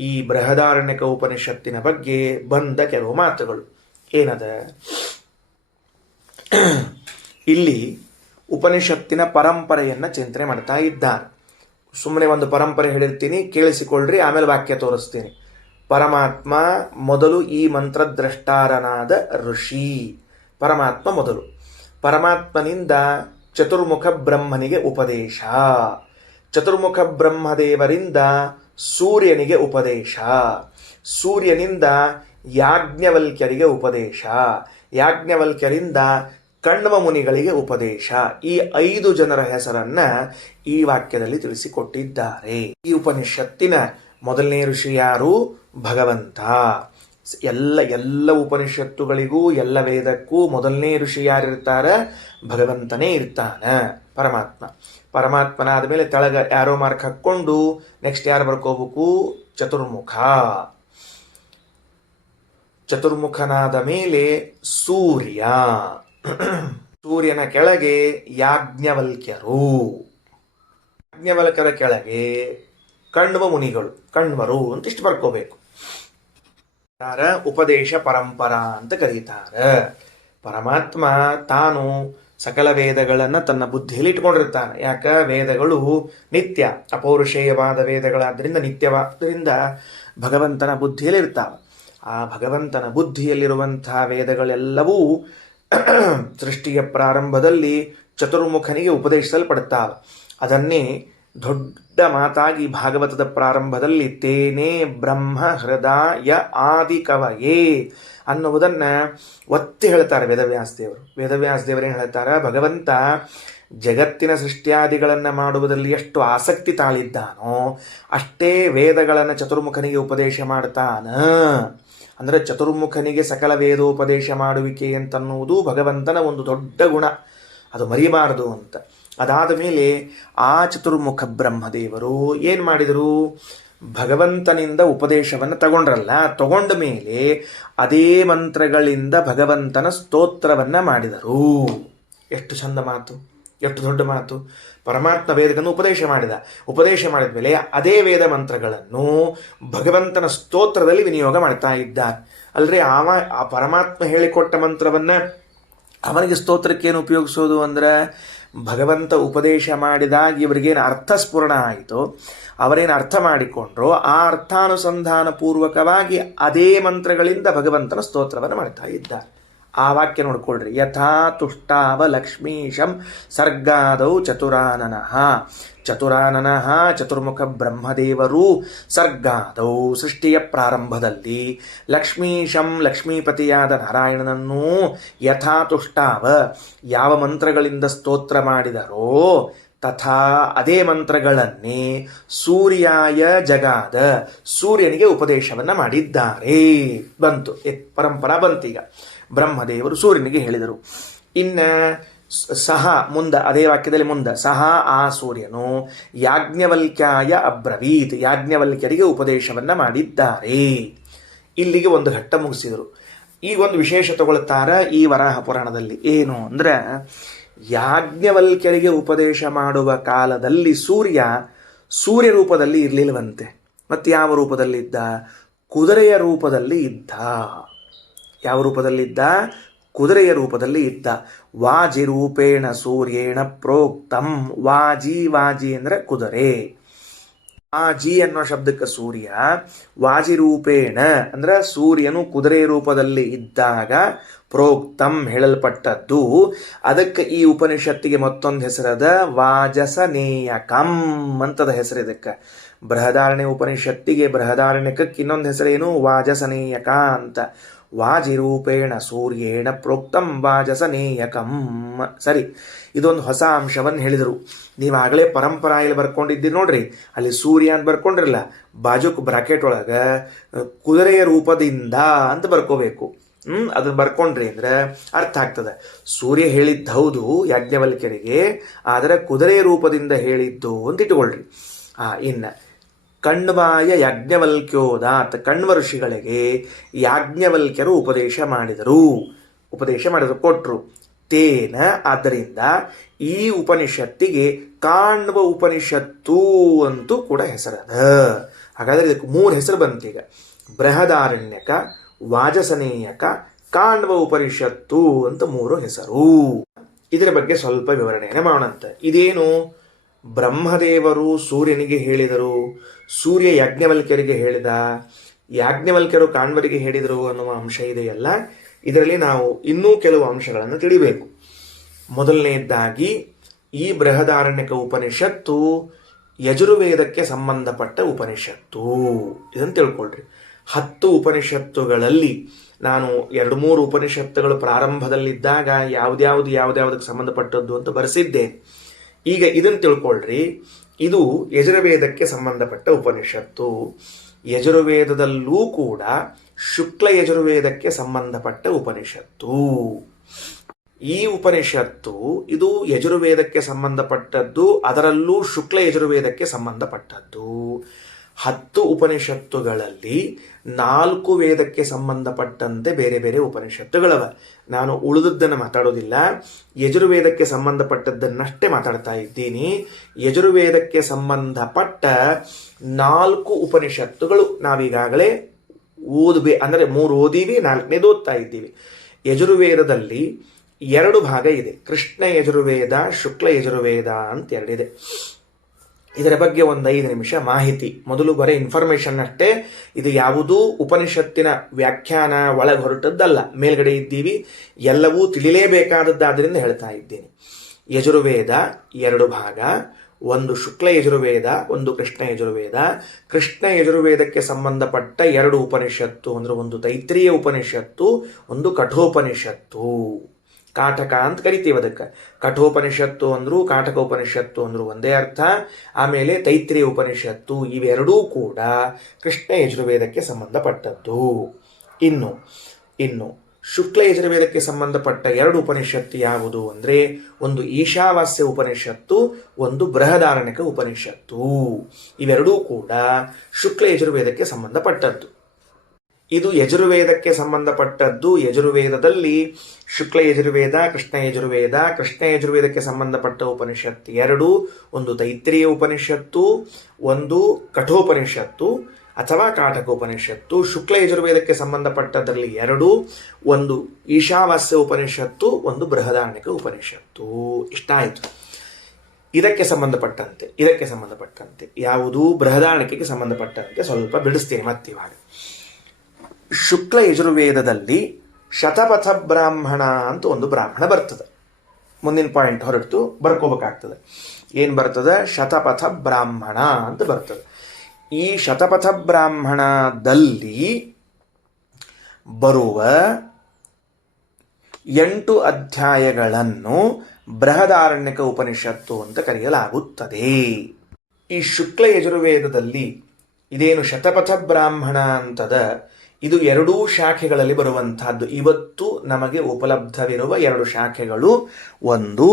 ಈ ಬೃಹದಾರಣ್ಯಕ ಉಪನಿಷತ್ತಿನ ಬಗ್ಗೆ ಬಂದ ಕೆಲವು ಮಾತುಗಳು. ಏನದ? ಇಲ್ಲಿ ಉಪನಿಷತ್ತಿನ ಪರಂಪರೆಯನ್ನು ಚಿಂತನೆ ಮಾಡ್ತಾ ಇದ್ದಾರೆ. ಸುಮ್ಮನೆ ಒಂದು ಪರಂಪರೆ ಹೇಳಿರ್ತೀನಿ, ಕೇಳಿಸಿಕೊಳ್ಳ್ರಿ, ಆಮೇಲೆ ವಾಕ್ಯ ತೋರಿಸ್ತೀನಿ. ಪರಮಾತ್ಮ ಮೊದಲು ಈ ಮಂತ್ರದ್ರಷ್ಟಾರನಾದ ಋಷಿ. ಪರಮಾತ್ಮ ಮೊದಲು. ಪರಮಾತ್ಮನಿಂದ ಚತುರ್ಮುಖ ಬ್ರಹ್ಮನಿಗೆ ಉಪದೇಶ, ಚತುರ್ಮುಖ ಬ್ರಹ್ಮದೇವರಿಂದ ಸೂರ್ಯನಿಗೆ ಉಪದೇಶ, ಸೂರ್ಯನಿಂದ ಯಾಜ್ಞವಲ್ಕ್ಯರಿಗೆ ಉಪದೇಶ, ಯಾಜ್ಞವಲ್ಕ್ಯರಿಂದ ಕಣ್ವ ಮುನಿಗಳಿಗೆ ಉಪದೇಶ. ಈ 5 ಜನರ ಹೆಸರನ್ನ ಈ ವಾಕ್ಯದಲ್ಲಿ ತಿಳಿಸಿಕೊಟ್ಟಿದ್ದಾರೆ. ಈ ಉಪನಿಷತ್ತಿನ ಮೊದಲನೇ ಋಷಿ ಯಾರು? ಭಗವಂತ. ಎಲ್ಲ ಉಪನಿಷತ್ತುಗಳಿಗೂ ಎಲ್ಲ ವೇದಕ್ಕೂ ಮೊದಲನೇ ಋಷಿ ಯಾರಿರ್ತಾರೆ? ಭಗವಂತನೇ ಇರ್ತಾನ, ಪರಮಾತ್ಮ. ಪರಮಾತ್ಮನಾದ ಮೇಲೆ ತೆಳಗ ಯಾರೋ ಮಾರ್ಕ್ ಹಾಕ್ಕೊಂಡು ನೆಕ್ಸ್ಟ್ ಯಾರು ಬರ್ಕೋಬೇಕು? ಚತುರ್ಮುಖ. ಚತುರ್ಮುಖನಾದ ಮೇಲೆ ಸೂರ್ಯ, ಸೂರ್ಯನ ಕೆಳಗೆ ಯಾಜ್ಞವಲ್ಕ್ಯರು, ಯಾಜ್ಞವಲ್ಕ್ಯರ ಕೆಳಗೆ ಕಣ್ವ ಮುನಿಗಳು, ಕಣ್ವರು ಅಂತ ಇಷ್ಟು ಬರ್ಕೋಬೇಕು. ಉಪದೇಶ ಪರಂಪರಾ ಅಂತ ಕರೀತಾರೆ. ಪರಮಾತ್ಮ ತಾನು ಸಕಲ ವೇದಗಳನ್ನು ತನ್ನ ಬುದ್ಧಿಯಲ್ಲಿ ಇಟ್ಕೊಂಡಿರ್ತಾನೆ. ಯಾಕ? ವೇದಗಳು ನಿತ್ಯ ಅಪೌರುಷೇಯವಾದ ವೇದಗಳಾದ್ರಿಂದ, ನಿತ್ಯವಾದ್ರಿಂದ ಭಗವಂತನ ಬುದ್ಧಿಯಲ್ಲಿ ಇರ್ತಾವೆ. ಆ ಭಗವಂತನ ಬುದ್ಧಿಯಲ್ಲಿರುವಂತಹ ವೇದಗಳೆಲ್ಲವೂ ಸೃಷ್ಟಿಯ ಪ್ರಾರಂಭದಲ್ಲಿ ಚತುರ್ಮುಖನಿಗೆ ಉಪದೇಶಿಸಲ್ಪಡುತ್ತಾವೆ. ಅದನ್ನೇ ದೊಡ್ಡ ಮಾತಾಗಿ ಭಾಗವತದ ಪ್ರಾರಂಭದಲ್ಲಿ ತೇನೇ ಬ್ರಹ್ಮ ಹೃದಯ ಆದಿ ಕವಯೇ ಅನ್ನುವುದನ್ನ ಒತ್ತಿ ಹೇಳ್ತಾರೆ ವೇದವ್ಯಾಸದೇವರು. ವೇದವ್ಯಾಸದೇವರೇನು ಹೇಳ್ತಾರೆ? ಭಗವಂತ ಜಗತ್ತಿನ ಸೃಷ್ಟಿಯಾದಿಗಳನ್ನು ಮಾಡುವುದರಲ್ಲಿ ಎಷ್ಟು ಆಸಕ್ತಿ ತಾಳಿದ್ದಾನೋ ಅಷ್ಟೇ ವೇದಗಳನ್ನು ಚತುರ್ಮುಖನಿಗೆ ಉಪದೇಶ ಮಾಡ್ತಾನ. ಅಂದರೆ ಚತುರ್ಮುಖನಿಗೆ ಸಕಲ ವೇದೋಪದೇಶ ಮಾಡುವಿಕೆ ಅಂತನ್ನುವುದು ಭಗವಂತನ ಒಂದು ದೊಡ್ಡ ಗುಣ, ಅದು ಮರಿಬಾರದು ಅಂತ. ಅದಾದ ಮೇಲೆ ಆ ಚತುರ್ಮುಖ ಬ್ರಹ್ಮದೇವರು ಏನು ಮಾಡಿದರು? ಭಗವಂತನಿಂದ ಉಪದೇಶವನ್ನು ತಗೊಂಡ್ರಲ್ಲ, ತಗೊಂಡ ಮೇಲೆ ಅದೇ ಮಂತ್ರಗಳಿಂದ ಭಗವಂತನ ಸ್ತೋತ್ರವನ್ನು ಮಾಡಿದರು. ಎಷ್ಟು ಚಂದ ಮಾತು, ಎಷ್ಟು ದೊಡ್ಡ ಮಾತು. ಪರಮಾತ್ಮ ವೇದಗಳನ್ನು ಉಪದೇಶ ಮಾಡಿದ ಮೇಲೆ ಅದೇ ವೇದ ಮಂತ್ರಗಳನ್ನು ಭಗವಂತನ ಸ್ತೋತ್ರದಲ್ಲಿ ವಿನಿಯೋಗ ಮಾಡ್ತಾ ಇದ್ದಾರೆ. ಅಲ್ರಿ ಆ ಪರಮಾತ್ಮ ಹೇಳಿಕೊಟ್ಟ ಮಂತ್ರವನ್ನ ಅವನಿಗೆ ಸ್ತೋತ್ರಕ್ಕೇನು ಉಪಯೋಗಿಸೋದು ಅಂದ್ರೆ, ಭಗವಂತ ಉಪದೇಶ ಮಾಡಿದಾಗ ಇವರಿಗೇನು ಅರ್ಥಸ್ಫುರಣ ಆಯಿತು, ಅವರೇನು ಅರ್ಥ ಮಾಡಿಕೊಂಡ್ರು, ಆ ಅರ್ಥಾನುಸಂಧಾನ ಪೂರ್ವಕವಾಗಿ ಅದೇ ಮಂತ್ರಗಳಿಂದ ಭಗವಂತನ ಸ್ತೋತ್ರವನ್ನು ಮಾಡ್ತಾ ಇದ್ದಾರೆ. ಆ ವಾಕ್ಯ ನೋಡ್ಕೊಳ್ರಿ. ಯಥಾ ತುಷ್ಟಾವ ಲಕ್ಷ್ಮೀಶಂ ಸರ್ಗಾದೌ ಚತುರಾನನಃ. ಚತುರ್ಮುಖ ಬ್ರಹ್ಮದೇವರು ಸರ್ಗಾದೌ ಸೃಷ್ಟಿಯ ಪ್ರಾರಂಭದಲ್ಲಿ ಲಕ್ಷ್ಮೀಶಂ ಲಕ್ಷ್ಮೀಪತಿಯಾದ ನಾರಾಯಣನನ್ನು ಯಥಾ ತುಷ್ಟಾವ ಯಾವ ಮಂತ್ರಗಳಿಂದ ಸ್ತೋತ್ರ ಮಾಡಿದರೋ ತಥಾ ಅದೇ ಮಂತ್ರಗಳನ್ನೇ ಸೂರ್ಯಾಯ ಜಗಾದ ಸೂರ್ಯನಿಗೆ ಉಪದೇಶವನ್ನ ಮಾಡಿದ್ದಾರೆ. ಬಂತು, ಪರಂಪರಾ ಬಂತೀಗ. ಬ್ರಹ್ಮದೇವರು ಸೂರ್ಯನಿಗೆ ಹೇಳಿದರು. ಇನ್ನ ಸಹ ಮುಂದೆ ಅದೇ ವಾಕ್ಯದಲ್ಲಿ ಮುಂದೆ ಸಹ ಆ ಸೂರ್ಯನು ಯಾಜ್ಞವಲ್ಕ್ಯಾಯ ಅಬ್ರವೀತ್ ಯಾಜ್ಞವಲ್ಕ್ಯರಿಗೆ ಉಪದೇಶವನ್ನ ಮಾಡಿದ್ದಾರೆ. ಇಲ್ಲಿಗೆ ಒಂದು ಘಟ್ಟ ಮುಗಿಸಿದರು. ಈಗ ಒಂದು ವಿಶೇಷ ತಗೊಳ್ತಾರ ಈ ವರಾಹ ಪುರಾಣದಲ್ಲಿ. ಏನು ಅಂದ್ರೆ, ಯಾಜ್ಞವಲ್ಕ್ಯರಿಗೆ ಉಪದೇಶ ಮಾಡುವ ಕಾಲದಲ್ಲಿ ಸೂರ್ಯ ರೂಪದಲ್ಲಿ ಇರಲಿಲ್ಲವಂತೆ. ಮತ್ತೆ ಯಾವ ರೂಪದಲ್ಲಿದ್ದ? ಕುದುರೆಯ ರೂಪದಲ್ಲಿ ಇದ್ದ. ಯಾವ ರೂಪದಲ್ಲಿದ್ದ? ಕುದುರೆಯ ರೂಪದಲ್ಲಿ ಇದ್ದ. ವಾಜಿ ರೂಪೇಣ ಸೂರ್ಯೇಣ ಪ್ರೋಕ್ತಂ. ವಾಜಿ ಅಂದ್ರೆ ಕುದುರೆ. ವಾಜಿ ಅನ್ನೋ ಶಬ್ದಕ್ಕೆ ಸೂರ್ಯ, ವಾಜಿ ರೂಪೇಣ ಅಂದ್ರೆ ಸೂರ್ಯನು ಕುದುರೆ ರೂಪದಲ್ಲಿ ಇದ್ದಾಗ ಪ್ರೋಕ್ತಂ ಹೇಳಲ್ಪಟ್ಟದ್ದು. ಅದಕ್ಕೆ ಈ ಉಪನಿಷತ್ತಿಗೆ ಮತ್ತೊಂದು ಹೆಸರದ ವಾಜಸನೇಯಕಂ ಅಂತದ ಹೆಸರು. ಇದಕ್ಕೆ ಬೃಹದಾರಣ್ಯ ಉಪನಿಷತ್ತಿಗೆ, ಬೃಹದಾರಣ್ಯಕಕ್ಕೆ ಇನ್ನೊಂದು ಹೆಸರೇನು? ವಾಜಸನೇಯಕ ಅಂತ. ವಾಜಿರೂಪೇಣ ಸೂರ್ಯೇಣ ಪ್ರೋಕ್ತಂ ವಾಜಸನೇಯಕಂ. ಸರಿ, ಇದೊಂದು ಹೊಸ ಅಂಶವನ್ನು ಹೇಳಿದರು. ನೀವಾಗಲೇ ಪರಂಪರಾಯಲ್ಲಿ ಬರ್ಕೊಂಡಿದ್ದೀರಿ ನೋಡ್ರಿ, ಅಲ್ಲಿ ಸೂರ್ಯ ಅಂತ ಬರ್ಕೊಂಡ್ರಲ್ಲ, ಬಾಜುಕ್ ಬ್ರಾಕೆಟ್ ಒಳಗೆ ಕುದುರೆಯ ರೂಪದಿಂದ ಅಂತ ಬರ್ಕೋಬೇಕು. ಅದನ್ನ ಬರ್ಕೊಂಡ್ರಿ ಅಂದ್ರೆ ಅರ್ಥ ಆಗ್ತದೆ. ಸೂರ್ಯ ಹೇಳಿದ್ದು ಹೌದು ಯಾಜ್ಞವಲ್ಕ್ಯರಿಗೆ, ಆದರೆ ಕುದುರೆಯ ರೂಪದಿಂದ ಹೇಳಿದ್ದು ಅಂತ ಇಟ್ಕೊಳ್ರಿ. ಇನ್ನ ಕಣ್ವಾಯ ಯಾಜ್ಞವಲ್ಕ್ಯೋದಾತ್, ಕಣ್ವ ಋಷಿಗಳಿಗೆ ಯಾಜ್ಞವಲ್ಕ್ಯರು ಉಪದೇಶ ಮಾಡಿದರು, ಕೊಟ್ಟರು. ತೇನ ಆದ್ದರಿಂದ ಈ ಉಪನಿಷತ್ತಿಗೆ ಕಾಣ್ವ ಉಪನಿಷತ್ತು ಅಂತೂ ಕೂಡ ಹೆಸರದ. ಹಾಗಾದ್ರೆ ಇದಕ್ಕೆ 3 ಹೆಸರು ಬಂತೀಗ: ಬೃಹದಾರಣ್ಯಕ, ವಾಜಸನೇಯಕ, ಕಾಣ್ವ ಉಪನಿಷತ್ತು ಅಂತ 3 ಹೆಸರು. ಇದರ ಬಗ್ಗೆ ಸ್ವಲ್ಪ ವಿವರಣೆಯನ್ನು ಮಾಡೋಣಂತ. ಇದೇನು? ಬ್ರಹ್ಮದೇವರು ಸೂರ್ಯನಿಗೆ ಹೇಳಿದರು, ಸೂರ್ಯ ಯಾಜ್ಞವಲ್ಕ್ಯರಿಗೆ ಹೇಳಿದ, ಯಾಜ್ಞವಲ್ಕ್ಯರು ಕಾಣ್ವರಿಗೆ ಹೇಳಿದರು ಅನ್ನುವ ಅಂಶ ಇದೆಯಲ್ಲ, ಇದರಲ್ಲಿ ನಾವು ಇನ್ನೂ ಕೆಲವು ಅಂಶಗಳನ್ನು ತಿಳಿಬೇಕು. ಮೊದಲನೆಯದಾಗಿ, ಈ ಬೃಹದಾರಣ್ಯಕ ಉಪನಿಷತ್ತು ಯಜುರ್ವೇದಕ್ಕೆ ಸಂಬಂಧಪಟ್ಟ ಉಪನಿಷತ್ತು. ಇದನ್ನು ತಿಳ್ಕೊಳ್ರಿ. 10 ಉಪನಿಷತ್ತುಗಳಲ್ಲಿ ನಾನು 2-3 ಉಪನಿಷತ್ತುಗಳು ಪ್ರಾರಂಭದಲ್ಲಿದ್ದಾಗ ಯಾವ್ದ್ಯಾವ್ದಕ್ಕೆ ಸಂಬಂಧಪಟ್ಟದ್ದು ಅಂತ ಬರೆಸಿದ್ದೆ. ಈಗ ಇದನ್ನು ತಿಳ್ಕೊಳ್ರಿ, ಇದು ಯಜುರ್ವೇದಕ್ಕೆ ಸಂಬಂಧಪಟ್ಟ ಉಪನಿಷತ್ತು. ಯಜುರ್ವೇದದಲ್ಲೂ ಕೂಡ ಶುಕ್ಲ ಯಜುರ್ವೇದಕ್ಕೆ ಸಂಬಂಧಪಟ್ಟ ಉಪನಿಷತ್ತು. ಈ ಉಪನಿಷತ್ತು ಇದು ಯಜುರ್ವೇದಕ್ಕೆ ಸಂಬಂಧಪಟ್ಟದ್ದು, ಅದರಲ್ಲೂ ಶುಕ್ಲ ಯಜುರ್ವೇದಕ್ಕೆ ಸಂಬಂಧಪಟ್ಟದ್ದು. 10 ಉಪನಿಷತ್ತುಗಳಲ್ಲಿ 4 ವೇದಕ್ಕೆ ಸಂಬಂಧಪಟ್ಟಂತೆ ಬೇರೆ ಬೇರೆ ಉಪನಿಷತ್ತುಗಳವ. ನಾನು ಉಳಿದದ್ದನ್ನು ಮಾತಾಡೋದಿಲ್ಲ, ಯಜುರ್ವೇದಕ್ಕೆ ಸಂಬಂಧಪಟ್ಟದ್ದನ್ನಷ್ಟೇ ಮಾತಾಡ್ತಾ ಇದ್ದೀನಿ. ಯಜುರ್ವೇದಕ್ಕೆ ಸಂಬಂಧಪಟ್ಟ 4 ಉಪನಿಷತ್ತುಗಳು ನಾವೀಗಾಗಲೇ ಅಂದರೆ 3 ಓದೀವಿ, 4ನೇದು ಓದ್ತಾ ಇದ್ದೀವಿ. ಯಜುರ್ವೇದದಲ್ಲಿ 2 ಭಾಗ ಇದೆ. ಕೃಷ್ಣ ಯಜುರ್ವೇದ, ಶುಕ್ಲ ಯಜುರ್ವೇದ ಅಂತ 2 ಇದೆ. ಇದರ ಬಗ್ಗೆ ಒಂದು 5 ನಿಮಿಷ ಮಾಹಿತಿ. ಮೊದಲು ಬರೀ ಇನ್ಫಾರ್ಮೇಶನ್ ಅಷ್ಟೇ, ಇದು ಯಾವುದೂ ಉಪನಿಷತ್ತಿನ ವ್ಯಾಖ್ಯಾನ ಒಳಗೆ ಹೊರಟದ್ದಲ್ಲ. ಮೇಲ್ಗಡೆ ಇದ್ದೀವಿ, ಎಲ್ಲವೂ ತಿಳಿಲೇಬೇಕಾದದ್ದಾದ್ರಿಂದ ಹೇಳ್ತಾ ಇದ್ದೀನಿ. ಯಜುರ್ವೇದ 2 ಭಾಗ, ಒಂದು ಶುಕ್ಲ ಯಜುರ್ವೇದ, ಒಂದು ಕೃಷ್ಣ ಯಜುರ್ವೇದ. ಕೃಷ್ಣ ಯಜುರ್ವೇದಕ್ಕೆ ಸಂಬಂಧಪಟ್ಟ 2 ಉಪನಿಷತ್ತು ಅಂದ್ರೆ ಒಂದು ತೈತ್ರಿಯ ಉಪನಿಷತ್ತು, ಒಂದು ಕಠೋಪನಿಷತ್ತು. ಕಾಟಕ ಅಂತ ಕರಿತೀವಿ ಅದಕ್ಕೆ. ಕಠೋಪನಿಷತ್ತು ಅಂದ್ರು ಕಾಟಕ ಉಪನಿಷತ್ತು ಅಂದ್ರು ಒಂದೇ ಅರ್ಥ. ಆಮೇಲೆ ತೈತ್ರಿಯ ಉಪನಿಷತ್ತು, ಇವೆರಡೂ ಕೂಡ ಕೃಷ್ಣ ಯಜುರ್ವೇದಕ್ಕೆ ಸಂಬಂಧಪಟ್ಟದ್ದು. ಇನ್ನು ಶುಕ್ಲ ಯಜುರ್ವೇದಕ್ಕೆ ಸಂಬಂಧಪಟ್ಟ 2 ಉಪನಿಷತ್ತು ಯಾವುದು ಅಂದರೆ ಒಂದು ಈಶಾವಾಸ್ಯ ಉಪನಿಷತ್ತು, ಒಂದು ಬೃಹದಾರಣ್ಯಕ ಉಪನಿಷತ್ತು. ಇವೆರಡೂ ಕೂಡ ಶುಕ್ಲ ಯಜುರ್ವೇದಕ್ಕೆ ಸಂಬಂಧಪಟ್ಟದ್ದು. ಇದು ಯಜುರ್ವೇದಕ್ಕೆ ಸಂಬಂಧಪಟ್ಟದ್ದು. ಯಜುರ್ವೇದದಲ್ಲಿ ಶುಕ್ಲ ಯಜುರ್ವೇದ, ಕೃಷ್ಣ ಯಜುರ್ವೇದ. ಕೃಷ್ಣ ಯಜುರ್ವೇದಕ್ಕೆ ಸಂಬಂಧಪಟ್ಟ ಉಪನಿಷತ್ತು 2, ಒಂದು ತೈತ್ರಿಯ ಉಪನಿಷತ್ತು, ಒಂದು ಕಠೋಪನಿಷತ್ತು ಅಥವಾ ಕಾಟಕೋಪನಿಷತ್ತು. ಶುಕ್ಲ ಯಜುರ್ವೇದಕ್ಕೆ ಸಂಬಂಧಪಟ್ಟದ್ರಲ್ಲಿ 2, ಒಂದು ಈಶಾವಾಸ್ಯ ಉಪನಿಷತ್ತು, ಒಂದು ಬೃಹದಾರಣ್ಯಕ ಉಪನಿಷತ್ತು. ಇಷ್ಟ ಆಯಿತು. ಇದಕ್ಕೆ ಸಂಬಂಧಪಟ್ಟಂತೆ ಯಾವುದು ಬೃಹದಾರಣ್ಯಕ್ಕೆ ಸಂಬಂಧಪಟ್ಟಂತೆ ಸ್ವಲ್ಪ ಬಿಡಿಸ್ತೇನೆ ಮತ್ತಿವಾಗ. ಶುಕ್ಲ ಯಜುರ್ವೇದದಲ್ಲಿ ಶತಪಥ ಬ್ರಾಹ್ಮಣ ಅಂತ ಒಂದು ಬ್ರಾಹ್ಮಣ ಬರ್ತದೆ. ಮುಂದಿನ ಪಾಯಿಂಟ್ ಹೊರಟು ಬರ್ಕೋಬೇಕಾಗ್ತದೆ. ಏನು ಬರ್ತದೆ? ಶತಪಥ ಬ್ರಾಹ್ಮಣ ಅಂತ ಬರ್ತದೆ. ಈ ಶತಪಥ ಬ್ರಾಹ್ಮಣದಲ್ಲಿ ಬರುವ 8 ಅಧ್ಯಾಯಗಳನ್ನು ಬೃಹದಾರಣ್ಯಕ ಉಪನಿಷತ್ತು ಅಂತ ಕರೆಯಲಾಗುತ್ತದೆ. ಈ ಶುಕ್ಲ ಯಜುರ್ವೇದದಲ್ಲಿ ಇದೇನು ಶತಪಥ ಬ್ರಾಹ್ಮಣ ಅಂತದ, ಇದು 2 ಶಾಖೆಗಳಲ್ಲಿ ಬರುವಂತಹದ್ದು. ಇವತ್ತು ನಮಗೆ ಉಪಲಬ್ಧವಿರುವ 2 ಶಾಖೆಗಳು, ಒಂದು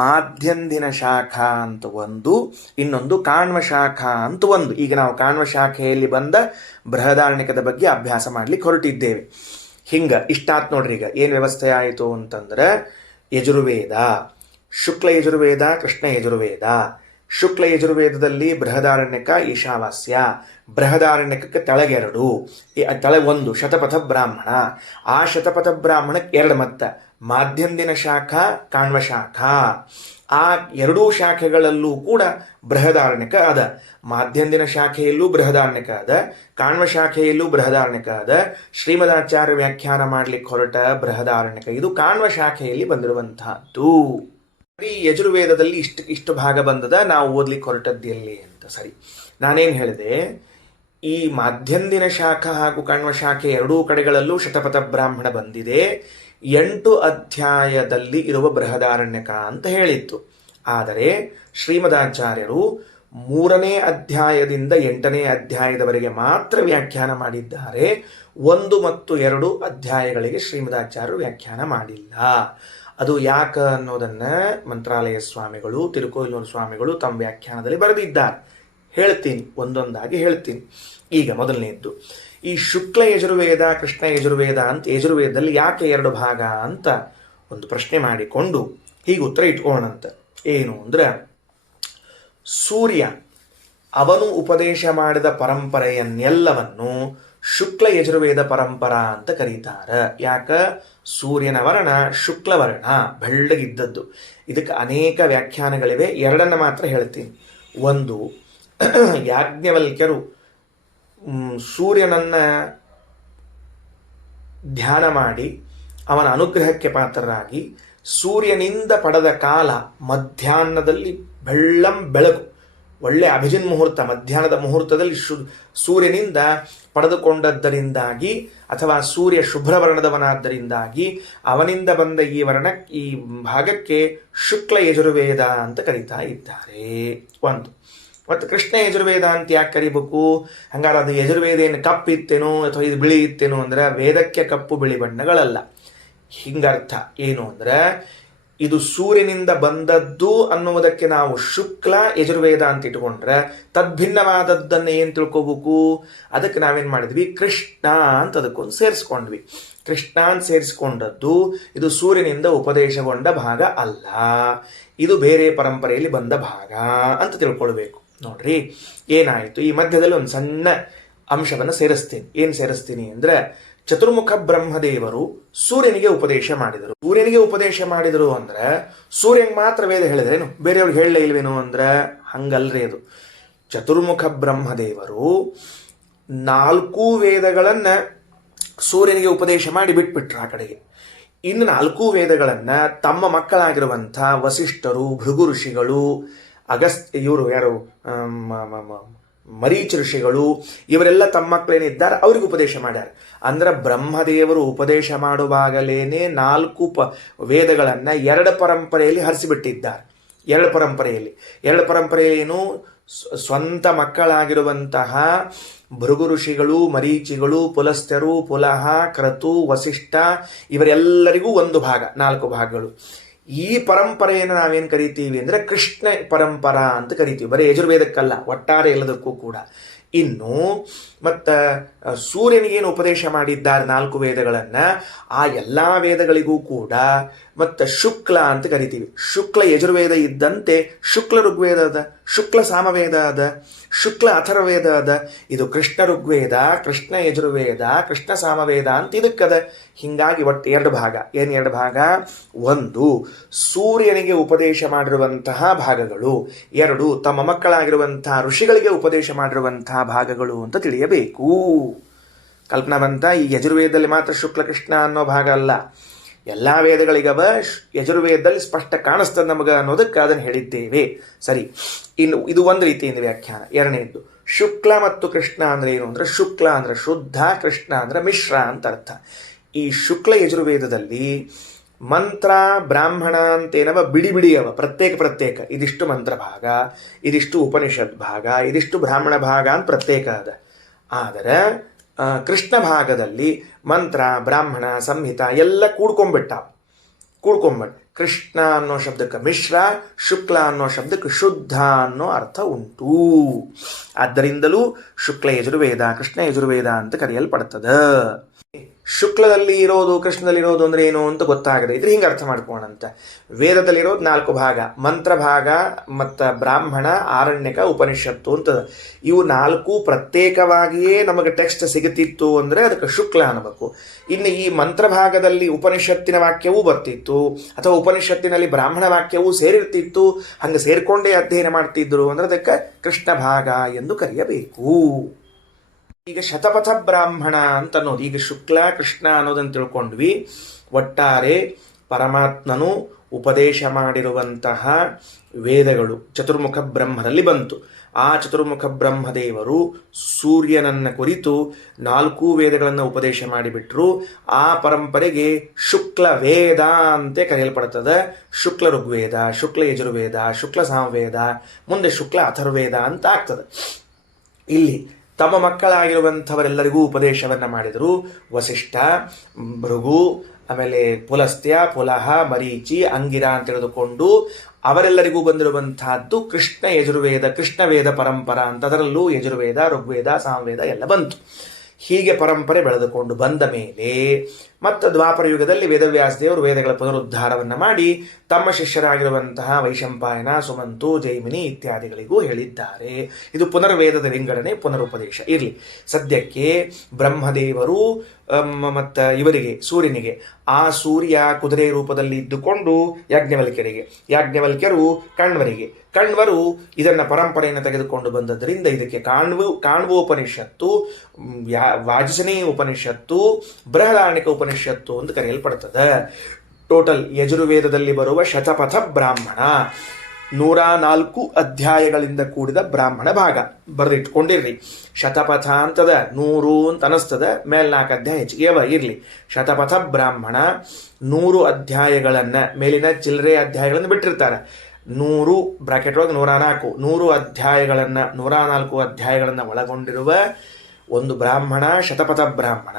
ಮಾಧ್ಯಂದಿನ ಶಾಖಾ ಅಂತ ಒಂದು, ಇನ್ನೊಂದು ಕಾಣ್ವ ಶಾಖಾ ಅಂತ ಒಂದು. ಈಗ ನಾವು ಕಾಣ್ವ ಶಾಖೆಯಲ್ಲಿ ಬಂದ ಬೃಹದಾರಣ್ಯಕದ ಬಗ್ಗೆ ಅಭ್ಯಾಸ ಮಾಡ್ಲಿಕ್ಕೆ ಹೊರಟಿದ್ದೇವೆ. ಇಷ್ಟಾತ್ ನೋಡ್ರಿ. ಈಗ ಏನು ವ್ಯವಸ್ಥೆ ಆಯಿತು ಅಂತಂದ್ರೆ, ಯಜುರ್ವೇದ, ಶುಕ್ಲ ಯಜುರ್ವೇದ, ಕೃಷ್ಣ ಯಜುರ್ವೇದ. ಶುಕ್ಲ ಯಜುರ್ವೇದದಲ್ಲಿ ಬೃಹದಾರಣ್ಯಕ, ಈಶಾವಾಸ್ಯ. ಬೃಹದಾರಣ್ಯಕಕ್ಕೆ ತೆಳಗೆ ಒಂದು ಶತಪಥ ಬ್ರಾಹ್ಮಣ. ಆ ಶತಪಥ ಬ್ರಾಹ್ಮಣಕ್ಕೆ 2 ಮತ್ತ, ಮಾಧ್ಯಂದಿನ ಶಾಖಾ, ಕಾಣ್ವ ಶಾಖಾ. ಆ 2 ಶಾಖೆಗಳಲ್ಲೂ ಕೂಡ ಬೃಹದಾರಣ್ಯಕ ಅದ. ಮಾಧ್ಯಂದಿನ ಶಾಖೆಯಲ್ಲೂ ಬೃಹದಾರಣ್ಯಕ ಅದ, ಕಾಣ್ವ ಶಾಖೆಯಲ್ಲೂ ಬೃಹದಾರಣ್ಯಕ ಅದ. ಶ್ರೀಮದಾಚಾರ್ಯ ವ್ಯಾಖ್ಯಾನ ಮಾಡ್ಲಿಕ್ಕೆ ಹೊರಟ ಬೃಹದಾರಣ್ಯಕ ಇದು ಕಾಣ್ವ ಶಾಖೆಯಲ್ಲಿ ಬಂದಿರುವಂತಹದ್ದು. ಈ ಯಜುರ್ವೇದದಲ್ಲಿ ಇಷ್ಟು ಭಾಗ ಬಂದದ, ನಾವು ಓದ್ಲಿಕ್ಕೆ ಹೊರಟದ್ದು ಎಲ್ಲಿ ಅಂತ. ಸರಿ, ನಾನೇನು ಹೇಳಿದೆ, ಈ ಮಾಧ್ಯಂದಿನ ಶಾಖೆ ಹಾಗೂ ಕಾಣ್ವ ಶಾಖೆ 2 ಕಡೆಗಳಲ್ಲೂ ಶತಪಥ ಬ್ರಾಹ್ಮಣ ಬಂದಿದೆ. 8 ಅಧ್ಯಾಯದಲ್ಲಿ ಇರುವ ಬೃಹದಾರಣ್ಯಕ ಅಂತ ಹೇಳಿತ್ತು. ಆದರೆ ಶ್ರೀಮದಾಚಾರ್ಯರು 3ನೇ ಅಧ್ಯಾಯದಿಂದ 8ನೇ ಅಧ್ಯಾಯದವರೆಗೆ ಮಾತ್ರ ವ್ಯಾಖ್ಯಾನ ಮಾಡಿದ್ದಾರೆ. 1 ಮತ್ತು 2 ಅಧ್ಯಾಯಗಳಿಗೆ ಶ್ರೀಮದಾಚಾರ್ಯರು ವ್ಯಾಖ್ಯಾನ ಮಾಡಿಲ್ಲ. ಅದು ಯಾಕ ಅನ್ನೋದನ್ನ ಮಂತ್ರಾಲಯ ಸ್ವಾಮಿಗಳು, ತಿರುಕೋಯಿಲೂರು ಸ್ವಾಮಿಗಳು ತಮ್ಮ ವ್ಯಾಖ್ಯಾನದಲ್ಲಿ ಬರೆದಿದ್ದಾರೆ. ಹೇಳ್ತೀನಿ, ಒಂದೊಂದಾಗಿ ಹೇಳ್ತೀನಿ. ಈಗ ಮೊದಲನೇದ್ದು, ಈ ಶುಕ್ಲ ಯಜುರ್ವೇದ, ಕೃಷ್ಣ ಯಜುರ್ವೇದ ಅಂತ ಯಜುರ್ವೇದದಲ್ಲಿ ಯಾಕೆ 2 ಭಾಗ ಅಂತ ಒಂದು ಪ್ರಶ್ನೆ ಮಾಡಿಕೊಂಡು ಹೀಗೆ ಉತ್ತರ ಇಟ್ಕೋಣಂತ. ಏನು ಅಂದ್ರೆ, ಸೂರ್ಯ ಅವನು ಉಪದೇಶ ಮಾಡಿದ ಪರಂಪರೆಯನ್ನೆಲ್ಲವನ್ನು ಶುಕ್ಲ ಯಜುರ್ವೇದ ಪರಂಪರಾ ಅಂತ ಕರೀತಾರೆ. ಯಾಕ? ಸೂರ್ಯನ ವರ್ಣ ಶುಕ್ಲವರ್ಣ, ಬೆಳ್ಳಗಿದ್ದದ್ದು. ಇದಕ್ಕೆ ಅನೇಕ ವ್ಯಾಖ್ಯಾನಗಳಿವೆ. 2 ಮಾತ್ರ ಹೇಳ್ತೀನಿ. ಒಂದು, ಯಾಜ್ಞವಲ್ಕ್ಯರು ಸೂರ್ಯನನ್ನ ಧ್ಯಾನ ಮಾಡಿ ಅವನ ಅನುಗ್ರಹಕ್ಕೆ ಪಾತ್ರರಾಗಿ ಸೂರ್ಯನಿಂದ ಪಡೆದ ಕಾಲ ಮಧ್ಯಾಹ್ನದಲ್ಲಿ ಬೆಳಕು, ಒಳ್ಳೆ ಅಭಿಜಿನ್ ಮುಹೂರ್ತ, ಮಧ್ಯಾಹ್ನದ ಮುಹೂರ್ತದಲ್ಲಿ ಸೂರ್ಯನಿಂದ ಪಡೆದುಕೊಂಡದ್ದರಿಂದಾಗಿ ಅಥವಾ ಸೂರ್ಯ ಶುಭ್ರವರ್ಣದವನಾದ್ದರಿಂದಾಗಿ ಅವನಿಂದ ಬಂದ ಈ ಭಾಗಕ್ಕೆ ಶುಕ್ಲ ಯಜುರ್ವೇದ ಅಂತ ಕರೀತಾ ಇದ್ದಾರೆ. ಒಂದು. ಮತ್ತು ಕೃಷ್ಣ ಯಜುರ್ವೇದ ಅಂತ ಯಾಕೆ ಕರಿಬೇಕು? ಹಂಗಾರೆ ಅದು ಯಜುರ್ವೇದ ಏನು ಕಪ್ಪಿತ್ತೇನೋ ಅಥವಾ ಇದು ಬಿಳಿ ಇತ್ತೇನೋ ಅಂದ್ರೆ, ವೇದಕ್ಕೆ ಕಪ್ಪು ಬಿಳಿ ಬಣ್ಣಗಳಲ್ಲ. ಹಿಂಗರ್ಥ ಏನು ಅಂದ್ರೆ, ಇದು ಸೂರ್ಯನಿಂದ ಬಂದದ್ದು ಅನ್ನುವುದಕ್ಕೆ ನಾವು ಶುಕ್ಲ ಯಜುರ್ವೇದ ಅಂತ ಇಟ್ಕೊಂಡ್ರೆ, ತದ್ಭಿನ್ನವಾದದ್ದನ್ನು ಏನು ತಿಳ್ಕೋಬೇಕು? ಅದಕ್ಕೆ ನಾವೇನು ಮಾಡಿದ್ವಿ? ಕೃಷ್ಣ ಅಂತ ಅದಕ್ಕೊಂದು ಸೇರಿಸ್ಕೊಂಡ್ವಿ. ಕೃಷ್ಣ ಅಂತ ಸೇರಿಸ್ಕೊಂಡದ್ದು ಇದು ಸೂರ್ಯನಿಂದ ಉಪದೇಶಗೊಂಡ ಭಾಗ ಅಲ್ಲ, ಇದು ಬೇರೆ ಪರಂಪರೆಯಲ್ಲಿ ಬಂದ ಭಾಗ ಅಂತ ತಿಳ್ಕೊಳ್ಬೇಕು. ನೋಡ್ರಿ, ಏನಾಯಿತು? ಈ ಮಧ್ಯದಲ್ಲಿ ಒಂದು ಸಣ್ಣ ಅಂಶವನ್ನು ಸೇರಿಸ್ತೀನಿ. ಏನು ಸೇರಿಸ್ತೀನಿ ಅಂದ್ರೆ, ಚತುರ್ಮುಖ ಬ್ರಹ್ಮದೇವರು ಸೂರ್ಯನಿಗೆ ಉಪದೇಶ ಮಾಡಿದರು. ಸೂರ್ಯನಿಗೆ ಉಪದೇಶ ಮಾಡಿದರು ಅಂದ್ರೆ ಸೂರ್ಯನಿಗೆ ಮಾತ್ರ ವೇದ ಹೇಳಿದ್ರೇನು, ಬೇರೆಯವ್ರಿಗೆ ಹೇಳಲೇ ಇಲ್ವೇನು ಅಂದ್ರೆ ಹಂಗಲ್ರಿ. ಅದು ಚತುರ್ಮುಖ ಬ್ರಹ್ಮದೇವರು 4 ವೇದಗಳನ್ನ ಸೂರ್ಯನಿಗೆ ಉಪದೇಶ ಮಾಡಿ ಬಿಟ್ಬಿಟ್ರು ಆ ಕಡೆಗೆ. ಇನ್ನು 4 ವೇದಗಳನ್ನ ತಮ್ಮ ಮಕ್ಕಳಾಗಿರುವಂಥ ವಸಿಷ್ಠರು, ಭೃಗು ಋಷಿಗಳು, ಇವರು ಯಾರು ಮರೀಚ ಋಷಿಗಳು, ಇವರೆಲ್ಲ ತಮ್ಮ ಮಕ್ಕಳೇನಿದ್ದಾರೆ ಅವ್ರಿಗೆ ಉಪದೇಶ ಮಾಡ್ಯಾರ. ಅಂದ್ರೆ ಬ್ರಹ್ಮದೇವರು ಉಪದೇಶ ಮಾಡುವಾಗಲೇನೆ 4 ವೇದಗಳನ್ನ 2 ಪರಂಪರೆಯಲ್ಲಿ ಹರಿಸಿಬಿಟ್ಟಿದ್ದಾರೆ. ಎರಡು ಪರಂಪರೆಯಲ್ಲಿ. ಎರಡು ಪರಂಪರೆಯಲ್ಲಿ ಏನು, ಸ್ವಂತ ಮಕ್ಕಳಾಗಿರುವಂತಹ ಭೃಗು ಋಷಿಗಳು, ಮರೀಚಿಗಳು, ಪುಲಸ್ತ್ಯರು, ಪುಲಹ, ಕ್ರತು, ವಸಿಷ್ಠ ಇವರೆಲ್ಲರಿಗೂ ಒಂದು ಭಾಗ, 4 ಭಾಗಗಳು. ಈ ಪರಂಪರೆಯನ್ನು ನಾವೇನು ಕರಿತೀವಿ ಅಂದರೆ ಕೃಷ್ಣ ಪರಂಪರಾ ಅಂತ ಕರಿತೀವಿ. ಬರೀ ಯಜುರ್ವೇದಕ್ಕಲ್ಲ, ಒಟ್ಟಾರೆ ಎಲ್ಲದಕ್ಕೂ ಕೂಡ. ಇನ್ನು ಮತ್ತು ಸೂರ್ಯನಿಗೇನು ಉಪದೇಶ ಮಾಡಿದ್ದಾರೆ 4 ವೇದಗಳನ್ನು, ಆ ಎಲ್ಲ ವೇದಗಳಿಗೂ ಕೂಡ ಮತ್ತು ಶುಕ್ಲ ಅಂತ ಕರಿತೀವಿ. ಶುಕ್ಲ ಯಜುರ್ವೇದ ಇದ್ದಂತೆ ಶುಕ್ಲ ಋಗ್ವೇದ ಅದ, ಶುಕ್ಲ ಸಾಮವೇದ ಅದ, ಶುಕ್ಲ ಅಥರ್ವೇದ ಅದ. ಇದು ಕೃಷ್ಣ ಋಗ್ವೇದ, ಕೃಷ್ಣ ಯಜುರ್ವೇದ, ಕೃಷ್ಣ ಸಾಮವೇದ ಅಂತ ಇದಕ್ಕದ. ಹೀಗಾಗಿ ಒಟ್ಟು 2 ಭಾಗ. ಏನು 2 ಭಾಗ? 1 ಸೂರ್ಯನಿಗೆ ಉಪದೇಶ ಮಾಡಿರುವಂತಹ ಭಾಗಗಳು, 2 ತಮ್ಮ ಮಕ್ಕಳಾಗಿರುವಂತಹ ಋಷಿಗಳಿಗೆ ಉಪದೇಶ ಮಾಡಿರುವಂತಹ ಭಾಗಗಳು ಅಂತ ತಿಳಿಯಬೇಕು. ಕಲ್ಪನಾ ಬಂತ? ಈ ಯಜುರ್ವೇದದಲ್ಲಿ ಮಾತ್ರ ಶುಕ್ಲ ಕೃಷ್ಣ ಅನ್ನೋ ಭಾಗ ಅಲ್ಲ, ಎಲ್ಲ ವೇದಗಳಿಗವ. ಯಜುರ್ವೇದದಲ್ಲಿ ಸ್ಪಷ್ಟ ಕಾಣಿಸ್ತದೆ ನಮಗೆ ಅನ್ನೋದಕ್ಕೆ ಅದನ್ನು ಹೇಳಿದ್ದೇವೆ. ಸರಿ, ಇನ್ನು ಇದು ಒಂದು ರೀತಿಯಿಂದ ವ್ಯಾಖ್ಯಾನ. ಎರಡನೇದ್ದು, ಶುಕ್ಲ ಮತ್ತು ಕೃಷ್ಣ ಅಂದ್ರೆ ಏನು ಅಂದ್ರೆ, ಶುಕ್ಲ ಅಂದ್ರೆ ಶುದ್ಧ, ಕೃಷ್ಣ ಅಂದ್ರೆ ಮಿಶ್ರ ಅಂತ ಅರ್ಥ. ಈ ಶುಕ್ಲ ಯಜುರ್ವೇದದಲ್ಲಿ ಮಂತ್ರ ಬ್ರಾಹ್ಮಣ ಅಂತೇನವ ಬಿಡಿ ಬಿಡಿ ಅವ, ಪ್ರತ್ಯೇಕ. ಇದಿಷ್ಟು ಮಂತ್ರ ಭಾಗ, ಇದಿಷ್ಟು ಉಪನಿಷತ್ ಭಾಗ, ಇದಿಷ್ಟು ಬ್ರಾಹ್ಮಣ ಭಾಗ ಅಂತ ಪ್ರತ್ಯೇಕ ಅದ. ಆದರೆ ಕೃಷ್ಣ ಭಾಗದಲ್ಲಿ ಮಂತ್ರ, ಬ್ರಾಹ್ಮಣ, ಸಂಹಿತ ಎಲ್ಲ ಕೂಡ್ಕೊಂಡ್ಬಿಟ್ಟ. ಕೃಷ್ಣ ಅನ್ನೋ ಶಬ್ದಕ್ಕೆ ಮಿಶ್ರ, ಶುಕ್ಲ ಅನ್ನೋ ಶಬ್ದಕ್ಕೆ ಶುದ್ಧ ಅನ್ನೋ ಅರ್ಥ ಉಂಟು. ಆದ್ದರಿಂದಲೂ ಶುಕ್ಲ ಯಜುರ್ವೇದ, ಕೃಷ್ಣ ಯಜುರ್ವೇದ ಅಂತ ಕರೆಯಲ್ಪಡ್ತದ. ಶುಕ್ಲದಲ್ಲಿ ಇರೋದು, ಕೃಷ್ಣದಲ್ಲಿ ಇರೋದು ಅಂದ್ರೆ ಏನು ಅಂತ ಗೊತ್ತಾಗದೆ ಇದ್ರೆ ಹಿಂಗೆ ಅರ್ಥ ಮಾಡ್ಕೋಣಂತ. ವೇದದಲ್ಲಿರೋದು 4 ಭಾಗ, ಮಂತ್ರ ಭಾಗ ಮತ್ತು ಬ್ರಾಹ್ಮಣ, ಆರಣ್ಯಕ, ಉಪನಿಷತ್ತು ಅಂತದ. ಇವು 4 ಪ್ರತ್ಯೇಕವಾಗಿಯೇ ನಮಗೆ ಟೆಕ್ಸ್ಟ್ ಸಿಗುತ್ತಿತ್ತು ಅಂದರೆ ಅದಕ್ಕೆ ಶುಕ್ಲ ಅನ್ನಬೇಕು. ಇನ್ನು ಈ ಮಂತ್ರ ಭಾಗದಲ್ಲಿ ಉಪನಿಷತ್ತಿನ ವಾಕ್ಯವೂ ಬರ್ತಿತ್ತು, ಅಥವಾ ಉಪನಿಷತ್ತಿನಲ್ಲಿ ಬ್ರಾಹ್ಮಣ ವಾಕ್ಯವೂ ಸೇರಿರ್ತಿತ್ತು. ಹಂಗೆ ಸೇರ್ಕೊಂಡೇ ಅಧ್ಯಯನ ಮಾಡ್ತಿದ್ರು ಅಂದ್ರೆ ಅದಕ್ಕೆ ಕೃಷ್ಣ ಭಾಗ ಎಂದು ಕರೆಯಬೇಕು. ಈಗ ಶತಪಥ ಬ್ರಾಹ್ಮಣ ಅಂತ ಅನ್ನೋದು, ಈಗ ಶುಕ್ಲ ಕೃಷ್ಣ ಅನ್ನೋದನ್ನು ತಿಳ್ಕೊಂಡ್ವಿ. ಒಟ್ಟಾರೆ ಪರಮಾತ್ಮನು ಉಪದೇಶ ಮಾಡಿರುವಂತಹ ವೇದಗಳು ಚತುರ್ಮುಖ ಬ್ರಹ್ಮನಲ್ಲಿ ಬಂತು. ಆ ಚತುರ್ಮುಖ ಬ್ರಹ್ಮದೇವರು ಸೂರ್ಯನನ್ನ ಕುರಿತು 4 ವೇದಗಳನ್ನು ಉಪದೇಶ ಮಾಡಿಬಿಟ್ರು. ಆ ಪರಂಪರೆಗೆ ಶುಕ್ಲ ವೇದ ಅಂತೆ ಕರೆಯಲ್ಪಡ್ತದೆ. ಶುಕ್ಲ ಋಗ್ವೇದ, ಶುಕ್ಲ ಯಜುರ್ವೇದ, ಶುಕ್ಲ ಸಾಮವೇದ, ಮುಂದೆ ಶುಕ್ಲ ಅಥರ್ವೇದ ಅಂತ ಆಗ್ತದೆ. ಇಲ್ಲಿ ತಮ್ಮ ಮಕ್ಕಳಾಗಿರುವಂಥವರೆಲ್ಲರಿಗೂ ಉಪದೇಶವನ್ನು ಮಾಡಿದರು. ವಸಿಷ್ಠ, ಭೃಗು, ಆಮೇಲೆ ಪುಲಸ್ತ್ಯ, ಪುಲಹ, ಮರೀಚಿ, ಅಂಗಿರ ಅಂತ ತಿಳಿದುಕೊಂಡು ಅವರೆಲ್ಲರಿಗೂ ಬಂದಿರುವಂತಹದ್ದು ಕೃಷ್ಣ ಯಜುರ್ವೇದ, ಕೃಷ್ಣ ವೇದ ಪರಂಪರಾ ಅಂತ. ಅದರಲ್ಲೂ ಯಜುರ್ವೇದ, ಋಗ್ವೇದ, ಸಾಮವೇದ ಎಲ್ಲ ಬಂತು. ಹೀಗೆ ಪರಂಪರೆ ಬೆಳೆದುಕೊಂಡು ಬಂದ ಮೇಲೆ ಮತ್ತು ದ್ವಾಪರ ಯುಗದಲ್ಲಿ ವೇದವ್ಯಾಸ ದೇವರು ವೇದಗಳ ಪುನರುದ್ಧಾರವನ್ನು ಮಾಡಿ ತಮ್ಮ ಶಿಷ್ಯರಾಗಿರುವಂತಹ ವೈಶಂಪಾಯನ, ಸುಮಂತು, ಜೈಮಿನಿ ಇತ್ಯಾದಿಗಳಿಗೂ ಹೇಳಿದ್ದಾರೆ. ಇದು ಪುನರ್ವೇದದ ವಿಂಗಡಣೆ, ಪುನರುಪದೇಶ ಇರಲಿ. ಸದ್ಯಕ್ಕೆ ಬ್ರಹ್ಮದೇವರು ಮತ್ತು ಇವರಿಗೆ ಸೂರ್ಯನಿಗೆ, ಆ ಸೂರ್ಯ ಕುದುರೆ ರೂಪದಲ್ಲಿ ಇದ್ದುಕೊಂಡು ಯಾಜ್ಞವಲ್ಕ್ಯರಿಗೆ, ಯಾಜ್ಞವಲ್ಕ್ಯರು ಕಣ್ವರಿಗೆ, ಕಣ್ವರು ಇದನ್ನು ಪರಂಪರೆಯನ್ನು ತೆಗೆದುಕೊಂಡು ಬಂದದ್ದರಿಂದ ಇದಕ್ಕೆ ಕಾಣ್ವೋಪನಿಷತ್ತು, ವಾಜಸನೇಯ ಉಪನಿಷತ್ತು, ಬೃಹದಾರಣ್ಯಕ ಉಪನಿಷತ್ತು ಅಂತ ಕರೆಯಲ್ಪಡ್ತದೆ. ಟೋಟಲ್ ಯಜುರ್ವೇದದಲ್ಲಿ ಬರುವ ಶತಪಥ ಬ್ರಾಹ್ಮಣ 104 ಅಧ್ಯಾಯಗಳಿಂದ ಕೂಡಿದ ಬ್ರಾಹ್ಮಣ ಭಾಗ. ಬರೆದಿಟ್ಕೊಂಡಿರ್ರಿ. ಶತಪಥ ಅಂತದ 100 ಅಂತ ಅನಿಸ್ತದ, ಮೇಲ್ 4 ಅಧ್ಯಾಯ ಹೆಚ್ಚಿಗೆ ಅವ ಇರಲಿ. ಶತಪಥ ಬ್ರಾಹ್ಮಣ 100 ಅಧ್ಯಾಯಗಳನ್ನು, ಮೇಲಿನ ಚಿಲ್ಲರೆ ಅಧ್ಯಾಯಗಳನ್ನು ಬಿಟ್ಟಿರ್ತಾರೆ. 100 ಬ್ರಾಕೆಟ್ ಒಳಗೆ 104, 100 ಅಧ್ಯಾಯಗಳನ್ನು, 104 ಅಧ್ಯಾಯಗಳನ್ನು ಒಳಗೊಂಡಿರುವ ಒಂದು ಬ್ರಾಹ್ಮಣ ಶತಪಥ ಬ್ರಾಹ್ಮಣ.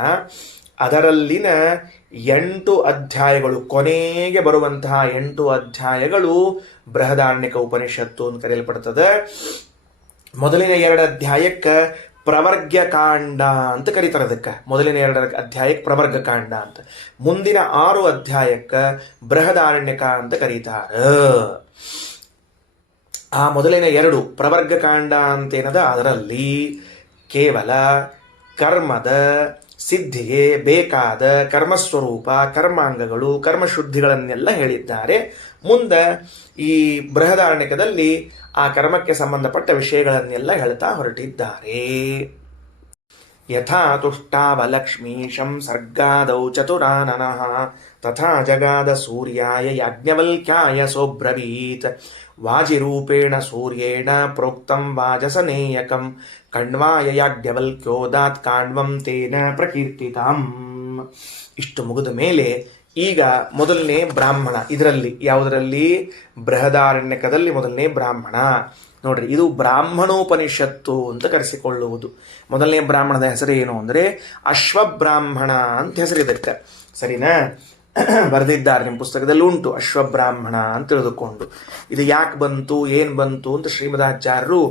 ಅದರಲ್ಲಿನ 8 ಅಧ್ಯಾಯಗಳು, ಕೊನೆಗೆ ಬರುವಂತಹ 8 ಅಧ್ಯಾಯಗಳು ಬೃಹದಾರಣ್ಯಕ ಉಪನಿಷತ್ತು ಅಂತ ಕರೆಯಲ್ಪಡ್ತದೆ. ಮೊದಲಿನ 2 ಅಧ್ಯಾಯಕ್ಕೆ ಪ್ರವರ್ಗ ಕಾಂಡ ಅಂತ ಕರೀತಾರೆ. ಅದಕ್ಕೆ ಮೊದಲಿನ 2 ಅಧ್ಯಾಯಕ್ಕೆ ಪ್ರವರ್ಗ ಕಾಂಡ ಅಂತ, ಮುಂದಿನ 6 ಅಧ್ಯಾಯಕ್ಕೆ ಬೃಹದಾರಣ್ಯಕ ಅಂತ ಕರೀತಾರೆ. ಆ ಮೊದಲಿನ 2 ಪ್ರವರ್ಗ ಕಾಂಡ ಅಂತೇನದ, ಅದರಲ್ಲಿ ಕೇವಲ ಕರ್ಮದ ಸಿದ್ಧಿಗೆ ಬೇಕಾದ ಕರ್ಮಸ್ವರೂಪ, ಕರ್ಮಾಂಗಗಳು, ಕರ್ಮಶುದ್ಧಿಗಳನ್ನೆಲ್ಲ ಹೇಳಿದ್ದಾರೆ. ಮುಂದೆ ಈ ಬೃಹದಾರಣ್ಯಕದಲ್ಲಿ ಆ ಕರ್ಮಕ್ಕೆ ಸಂಬಂಧಪಟ್ಟ ವಿಷಯಗಳನ್ನೆಲ್ಲ ಹೇಳ್ತಾ ಹೊರಟಿದ್ದಾರೆ. ಯಥಾ ತುಷ್ಟಾವಲಕ್ಷ್ಮೀಶಂ ಸರ್ಗಾದೌ ಚತುರಾನನಃ ತಥಾ ಜಗಾದ ಸೂರ್ಯಾಯ ಯಾಜ್ಞವಲ್ಕ್ಯಾಯ ಸೋಬ್ರವೀತ್ ವಾಜಿರೂಪೇಣ ಸೂರ್ಯೇಣ ಪ್ರೋಕ್ತಂ ವಾಜಸನೇಯಕಂ ಕಣ್ವಾಯ ಯಾಜ್ಞವಲ್ಕ್ಯೋದಾತ್ ಕಾಣ್ವಂ ತೇನ ಪ್ರಕೀರ್ತಿತಂ. ಇಷ್ಟು ಮುಗಿದ ಮೇಲೆ ಈಗ ಮೊದಲನೇ ಬ್ರಾಹ್ಮಣ, ಇದರಲ್ಲಿ ಯಾವುದರಲ್ಲಿ? ಬೃಹದಾರಣ್ಯಕದಲ್ಲಿ ಮೊದಲನೇ ಬ್ರಾಹ್ಮಣ ನೋಡ್ರಿ. ಇದು ಬ್ರಾಹ್ಮಣೋಪನಿಷತ್ತು ಅಂತ ಕರೆಸಿಕೊಳ್ಳುವುದು. ಮೊದಲನೇ ಬ್ರಾಹ್ಮಣದ ಹೆಸರು ಏನು ಅಂದರೆ ಅಶ್ವಬ್ರಾಹ್ಮಣ ಅಂತ ಹೆಸರಿದಕ್ಕೆ. ಸರಿನಾ? ಬರೆದಿದ್ದಾರೆ, ನಿಮ್ಮ ಪುಸ್ತಕದಲ್ಲಿ ಉಂಟು ಅಶ್ವಬ್ರಾಹ್ಮಣ ಅಂತ ತಿಳಿದುಕೊಂಡು. ಇದು ಯಾಕೆ ಬಂತು, ಏನು ಬಂತು ಅಂತ ಶ್ರೀಮದಾಚಾರ್ಯರು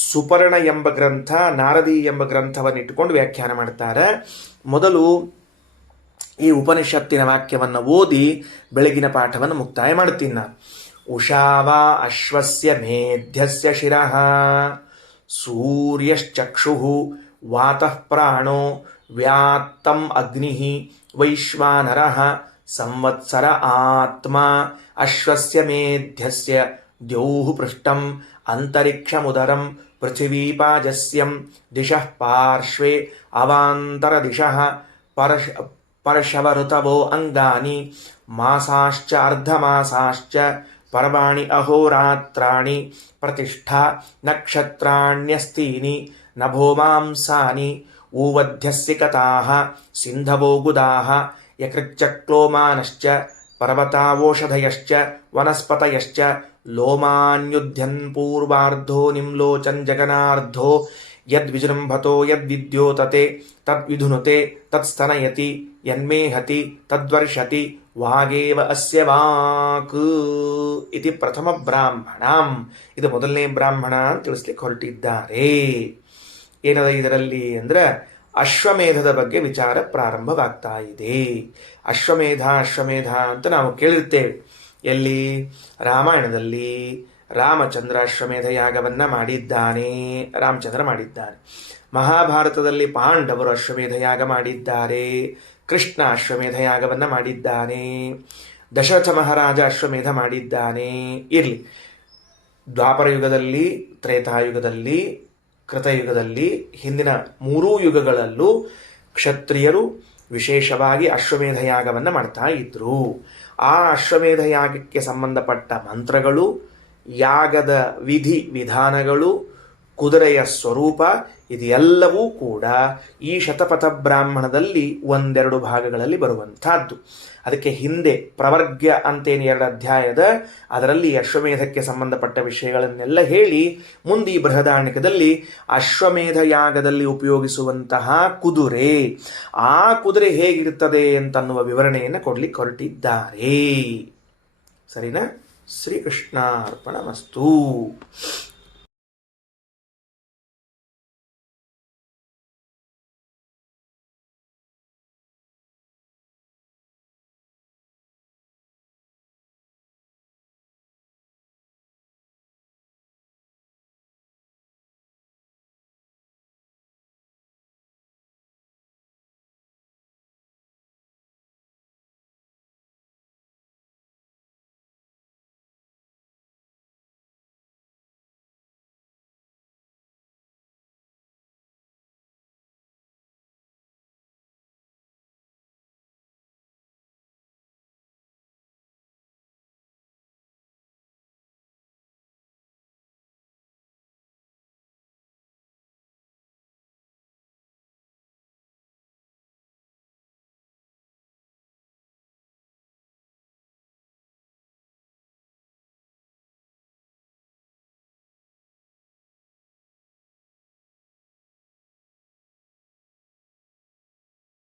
ಸುಪರ್ಣ ಎಂಬ ಗ್ರಂಥ, ನಾರದಿ ಎಂಬ ಗ್ರಂಥವನ್ನು ಇಟ್ಟುಕೊಂಡು ವ್ಯಾಖ್ಯಾನ ಮಾಡ್ತಾರೆ. ಮೊದಲು ಈ ಉಪನಿಷತ್ತಿನ ವಾಕ್ಯವನ್ನು ಓದಿ ಬೆಳಗಿನ ಪಾಠವನ್ನು ಮುಕ್ತಾಯ ಮಾಡ್ತೀನಿ ನಾನು. ಉಷಾವ ಅಶ್ವಸ್ಯ ಮೇಧ್ಯಸ್ಯ ಶಿರಃ ಸೂರ್ಯಶ್ಚಕ್ಷುಃ ವಾತಃ ಪ್ರಾಣೋ ವ್ಯಾತ್ತಂ ಅಗ್ನಿಃ ವೈಶ್ವಾನರಃ ಸಂವತ್ಸರ ಆತ್ಮ ಅಶ್ವಸ್ಯ ಮೇಧ್ಯಸ್ಯ ದ್ಯೌಃ ಪೃಷ್ಠಂ ಅಂತರಿಕ್ಷಮುದರಂ ಪೃಥಿವೀಪಾಜಸ್ಯಂ ದಿಶಃ ಪಾರ್ಶ್ವೇ ಅವಾಂತರ ದಿಶಃ ಪರಶವಋತವೋ ಅಂಗಾನಿ ಮಾಸಾಶ್ಚ ಅರ್ಧಮಾಸಾಶ್ಚ ಪರ್ವಾಣಿ ಅಹೋರಾತ್ರಾಣಿ ಪ್ರತಿಷ್ಠಾ ನಕ್ಷತ್ರಾಣ್ಯಸ್ತೀನಿ ನಭೋಮಾಂಸಾನಿ ಊವಧ್ಯಸ್ಯ ಕತಾಃ ಸಿಂಧವೋ ಗುದಾಃ ಯಕೃಚ್ಛಕ್ಲೋಮಾನಶ್ಚ ಪರ್ವತಾವೋಷಧಯಶ್ಚ ವನಸ್ಪತಯಶ್ಚ ಲೋಮಾನ್ಯುಧ್ಯನ್ ಪೂರ್ವಾರ್ಧೋ ನಿಮ್ಲೋಚನ್ ಜಗನಾರ್ಧೋ ಯದ್ವಿಜೃಂಭತೋ ಯದ್ವಿದ್ಯೋತತೆ ತದ್ವಿಧುನುತೆ ತತ್ಸ್ತನಯತಿ ಯನ್ಮೇಹತಿ ತದ್ವರ್ಷತಿ ವಾಗೇವ ಅಸ್ಯ ವಾಕ್ ಇತಿ ಪ್ರಥಮ ಬ್ರಾಹ್ಮಣಂ. ಇದು ಮೊದಲನೇ ಬ್ರಾಹ್ಮಣ ಅಂತ ತಿಳಿಸ್ಲಿಕ್ಕೆ ಹೊರಟಿದ್ದಾರೆ. ಏನದ ಇದರಲ್ಲಿ ಅಂದ್ರೆ ಅಶ್ವಮೇಧದ ಬಗ್ಗೆ ವಿಚಾರ ಪ್ರಾರಂಭವಾಗ್ತಾ ಇದೆ. ಅಶ್ವಮೇಧ ಅಂತ ನಾವು ಕೇಳಿರ್ತೇವೆ. ಎಲ್ಲಿ? ರಾಮಾಯಣದಲ್ಲಿ ರಾಮಚಂದ್ರ ಅಶ್ವಮೇಧ ಯಾಗವನ್ನ ಮಾಡಿದ್ದಾನೆ, ರಾಮಚಂದ್ರ ಮಾಡಿದ್ದಾನೆ. ಮಹಾಭಾರತದಲ್ಲಿ ಪಾಂಡವರು ಅಶ್ವಮೇಧ ಯಾಗ ಮಾಡಿದ್ದಾರೆ, ಕೃಷ್ಣ ಅಶ್ವಮೇಧ ಯಾಗವನ್ನ ಮಾಡಿದ್ದಾನೆ, ದಶರಥ ಮಹಾರಾಜ ಅಶ್ವಮೇಧ ಮಾಡಿದ್ದಾನೆ. ಇರಲಿ, ದ್ವಾಪರ ಯುಗದಲ್ಲಿ, ತ್ರೇತಾಯುಗದಲ್ಲಿ, ಕೃತಯುಗದಲ್ಲಿ, ಹಿಂದಿನ ಮೂರೂ ಯುಗಗಳಲ್ಲೂ ಕ್ಷತ್ರಿಯರು ವಿಶೇಷವಾಗಿ ಅಶ್ವಮೇಧ ಯಾಗವನ್ನು ಮಾಡ್ತಾ ಇದ್ರು. ಆ ಅಶ್ವಮೇಧ ಯಾಗಕ್ಕೆ ಸಂಬಂಧಪಟ್ಟ ಮಂತ್ರಗಳು, ಯಾಗದ ವಿಧಿ ವಿಧಾನಗಳು, ಕುದುರೆಯ ಸ್ವರೂಪ, ಇದೆಲ್ಲವೂ ಕೂಡ ಈ ಶತಪಥ ಬ್ರಾಹ್ಮಣದಲ್ಲಿ ಒಂದೆರಡು ಭಾಗಗಳಲ್ಲಿ ಬರುವಂತಹದ್ದು. ಅದಕ್ಕೆ ಹಿಂದೆ ಪ್ರವರ್ಗ್ಯ ಅಂತೇನು 2 ಅಧ್ಯಾಯದ, ಅದರಲ್ಲಿ ಅಶ್ವಮೇಧಕ್ಕೆ ಸಂಬಂಧಪಟ್ಟ ವಿಷಯಗಳನ್ನೆಲ್ಲ ಹೇಳಿ ಮುಂದೆ ಈ ಬೃಹದಾರಣ್ಯಕದಲ್ಲಿ ಅಶ್ವಮೇಧ ಯಾಗದಲ್ಲಿ ಉಪಯೋಗಿಸುವಂತಹ ಕುದುರೆ, ಆ ಕುದುರೆ ಹೇಗಿರುತ್ತದೆ ಅಂತನ್ನುವ ವಿವರಣೆಯನ್ನು ಕೊಡ್ಲಿಕ್ಕೆ ಹೊರಟಿದ್ದಾರೆ. ಸರಿನಾ? ಶ್ರೀಕೃಷ್ಣಾರ್ಪಣಮಸ್ತು.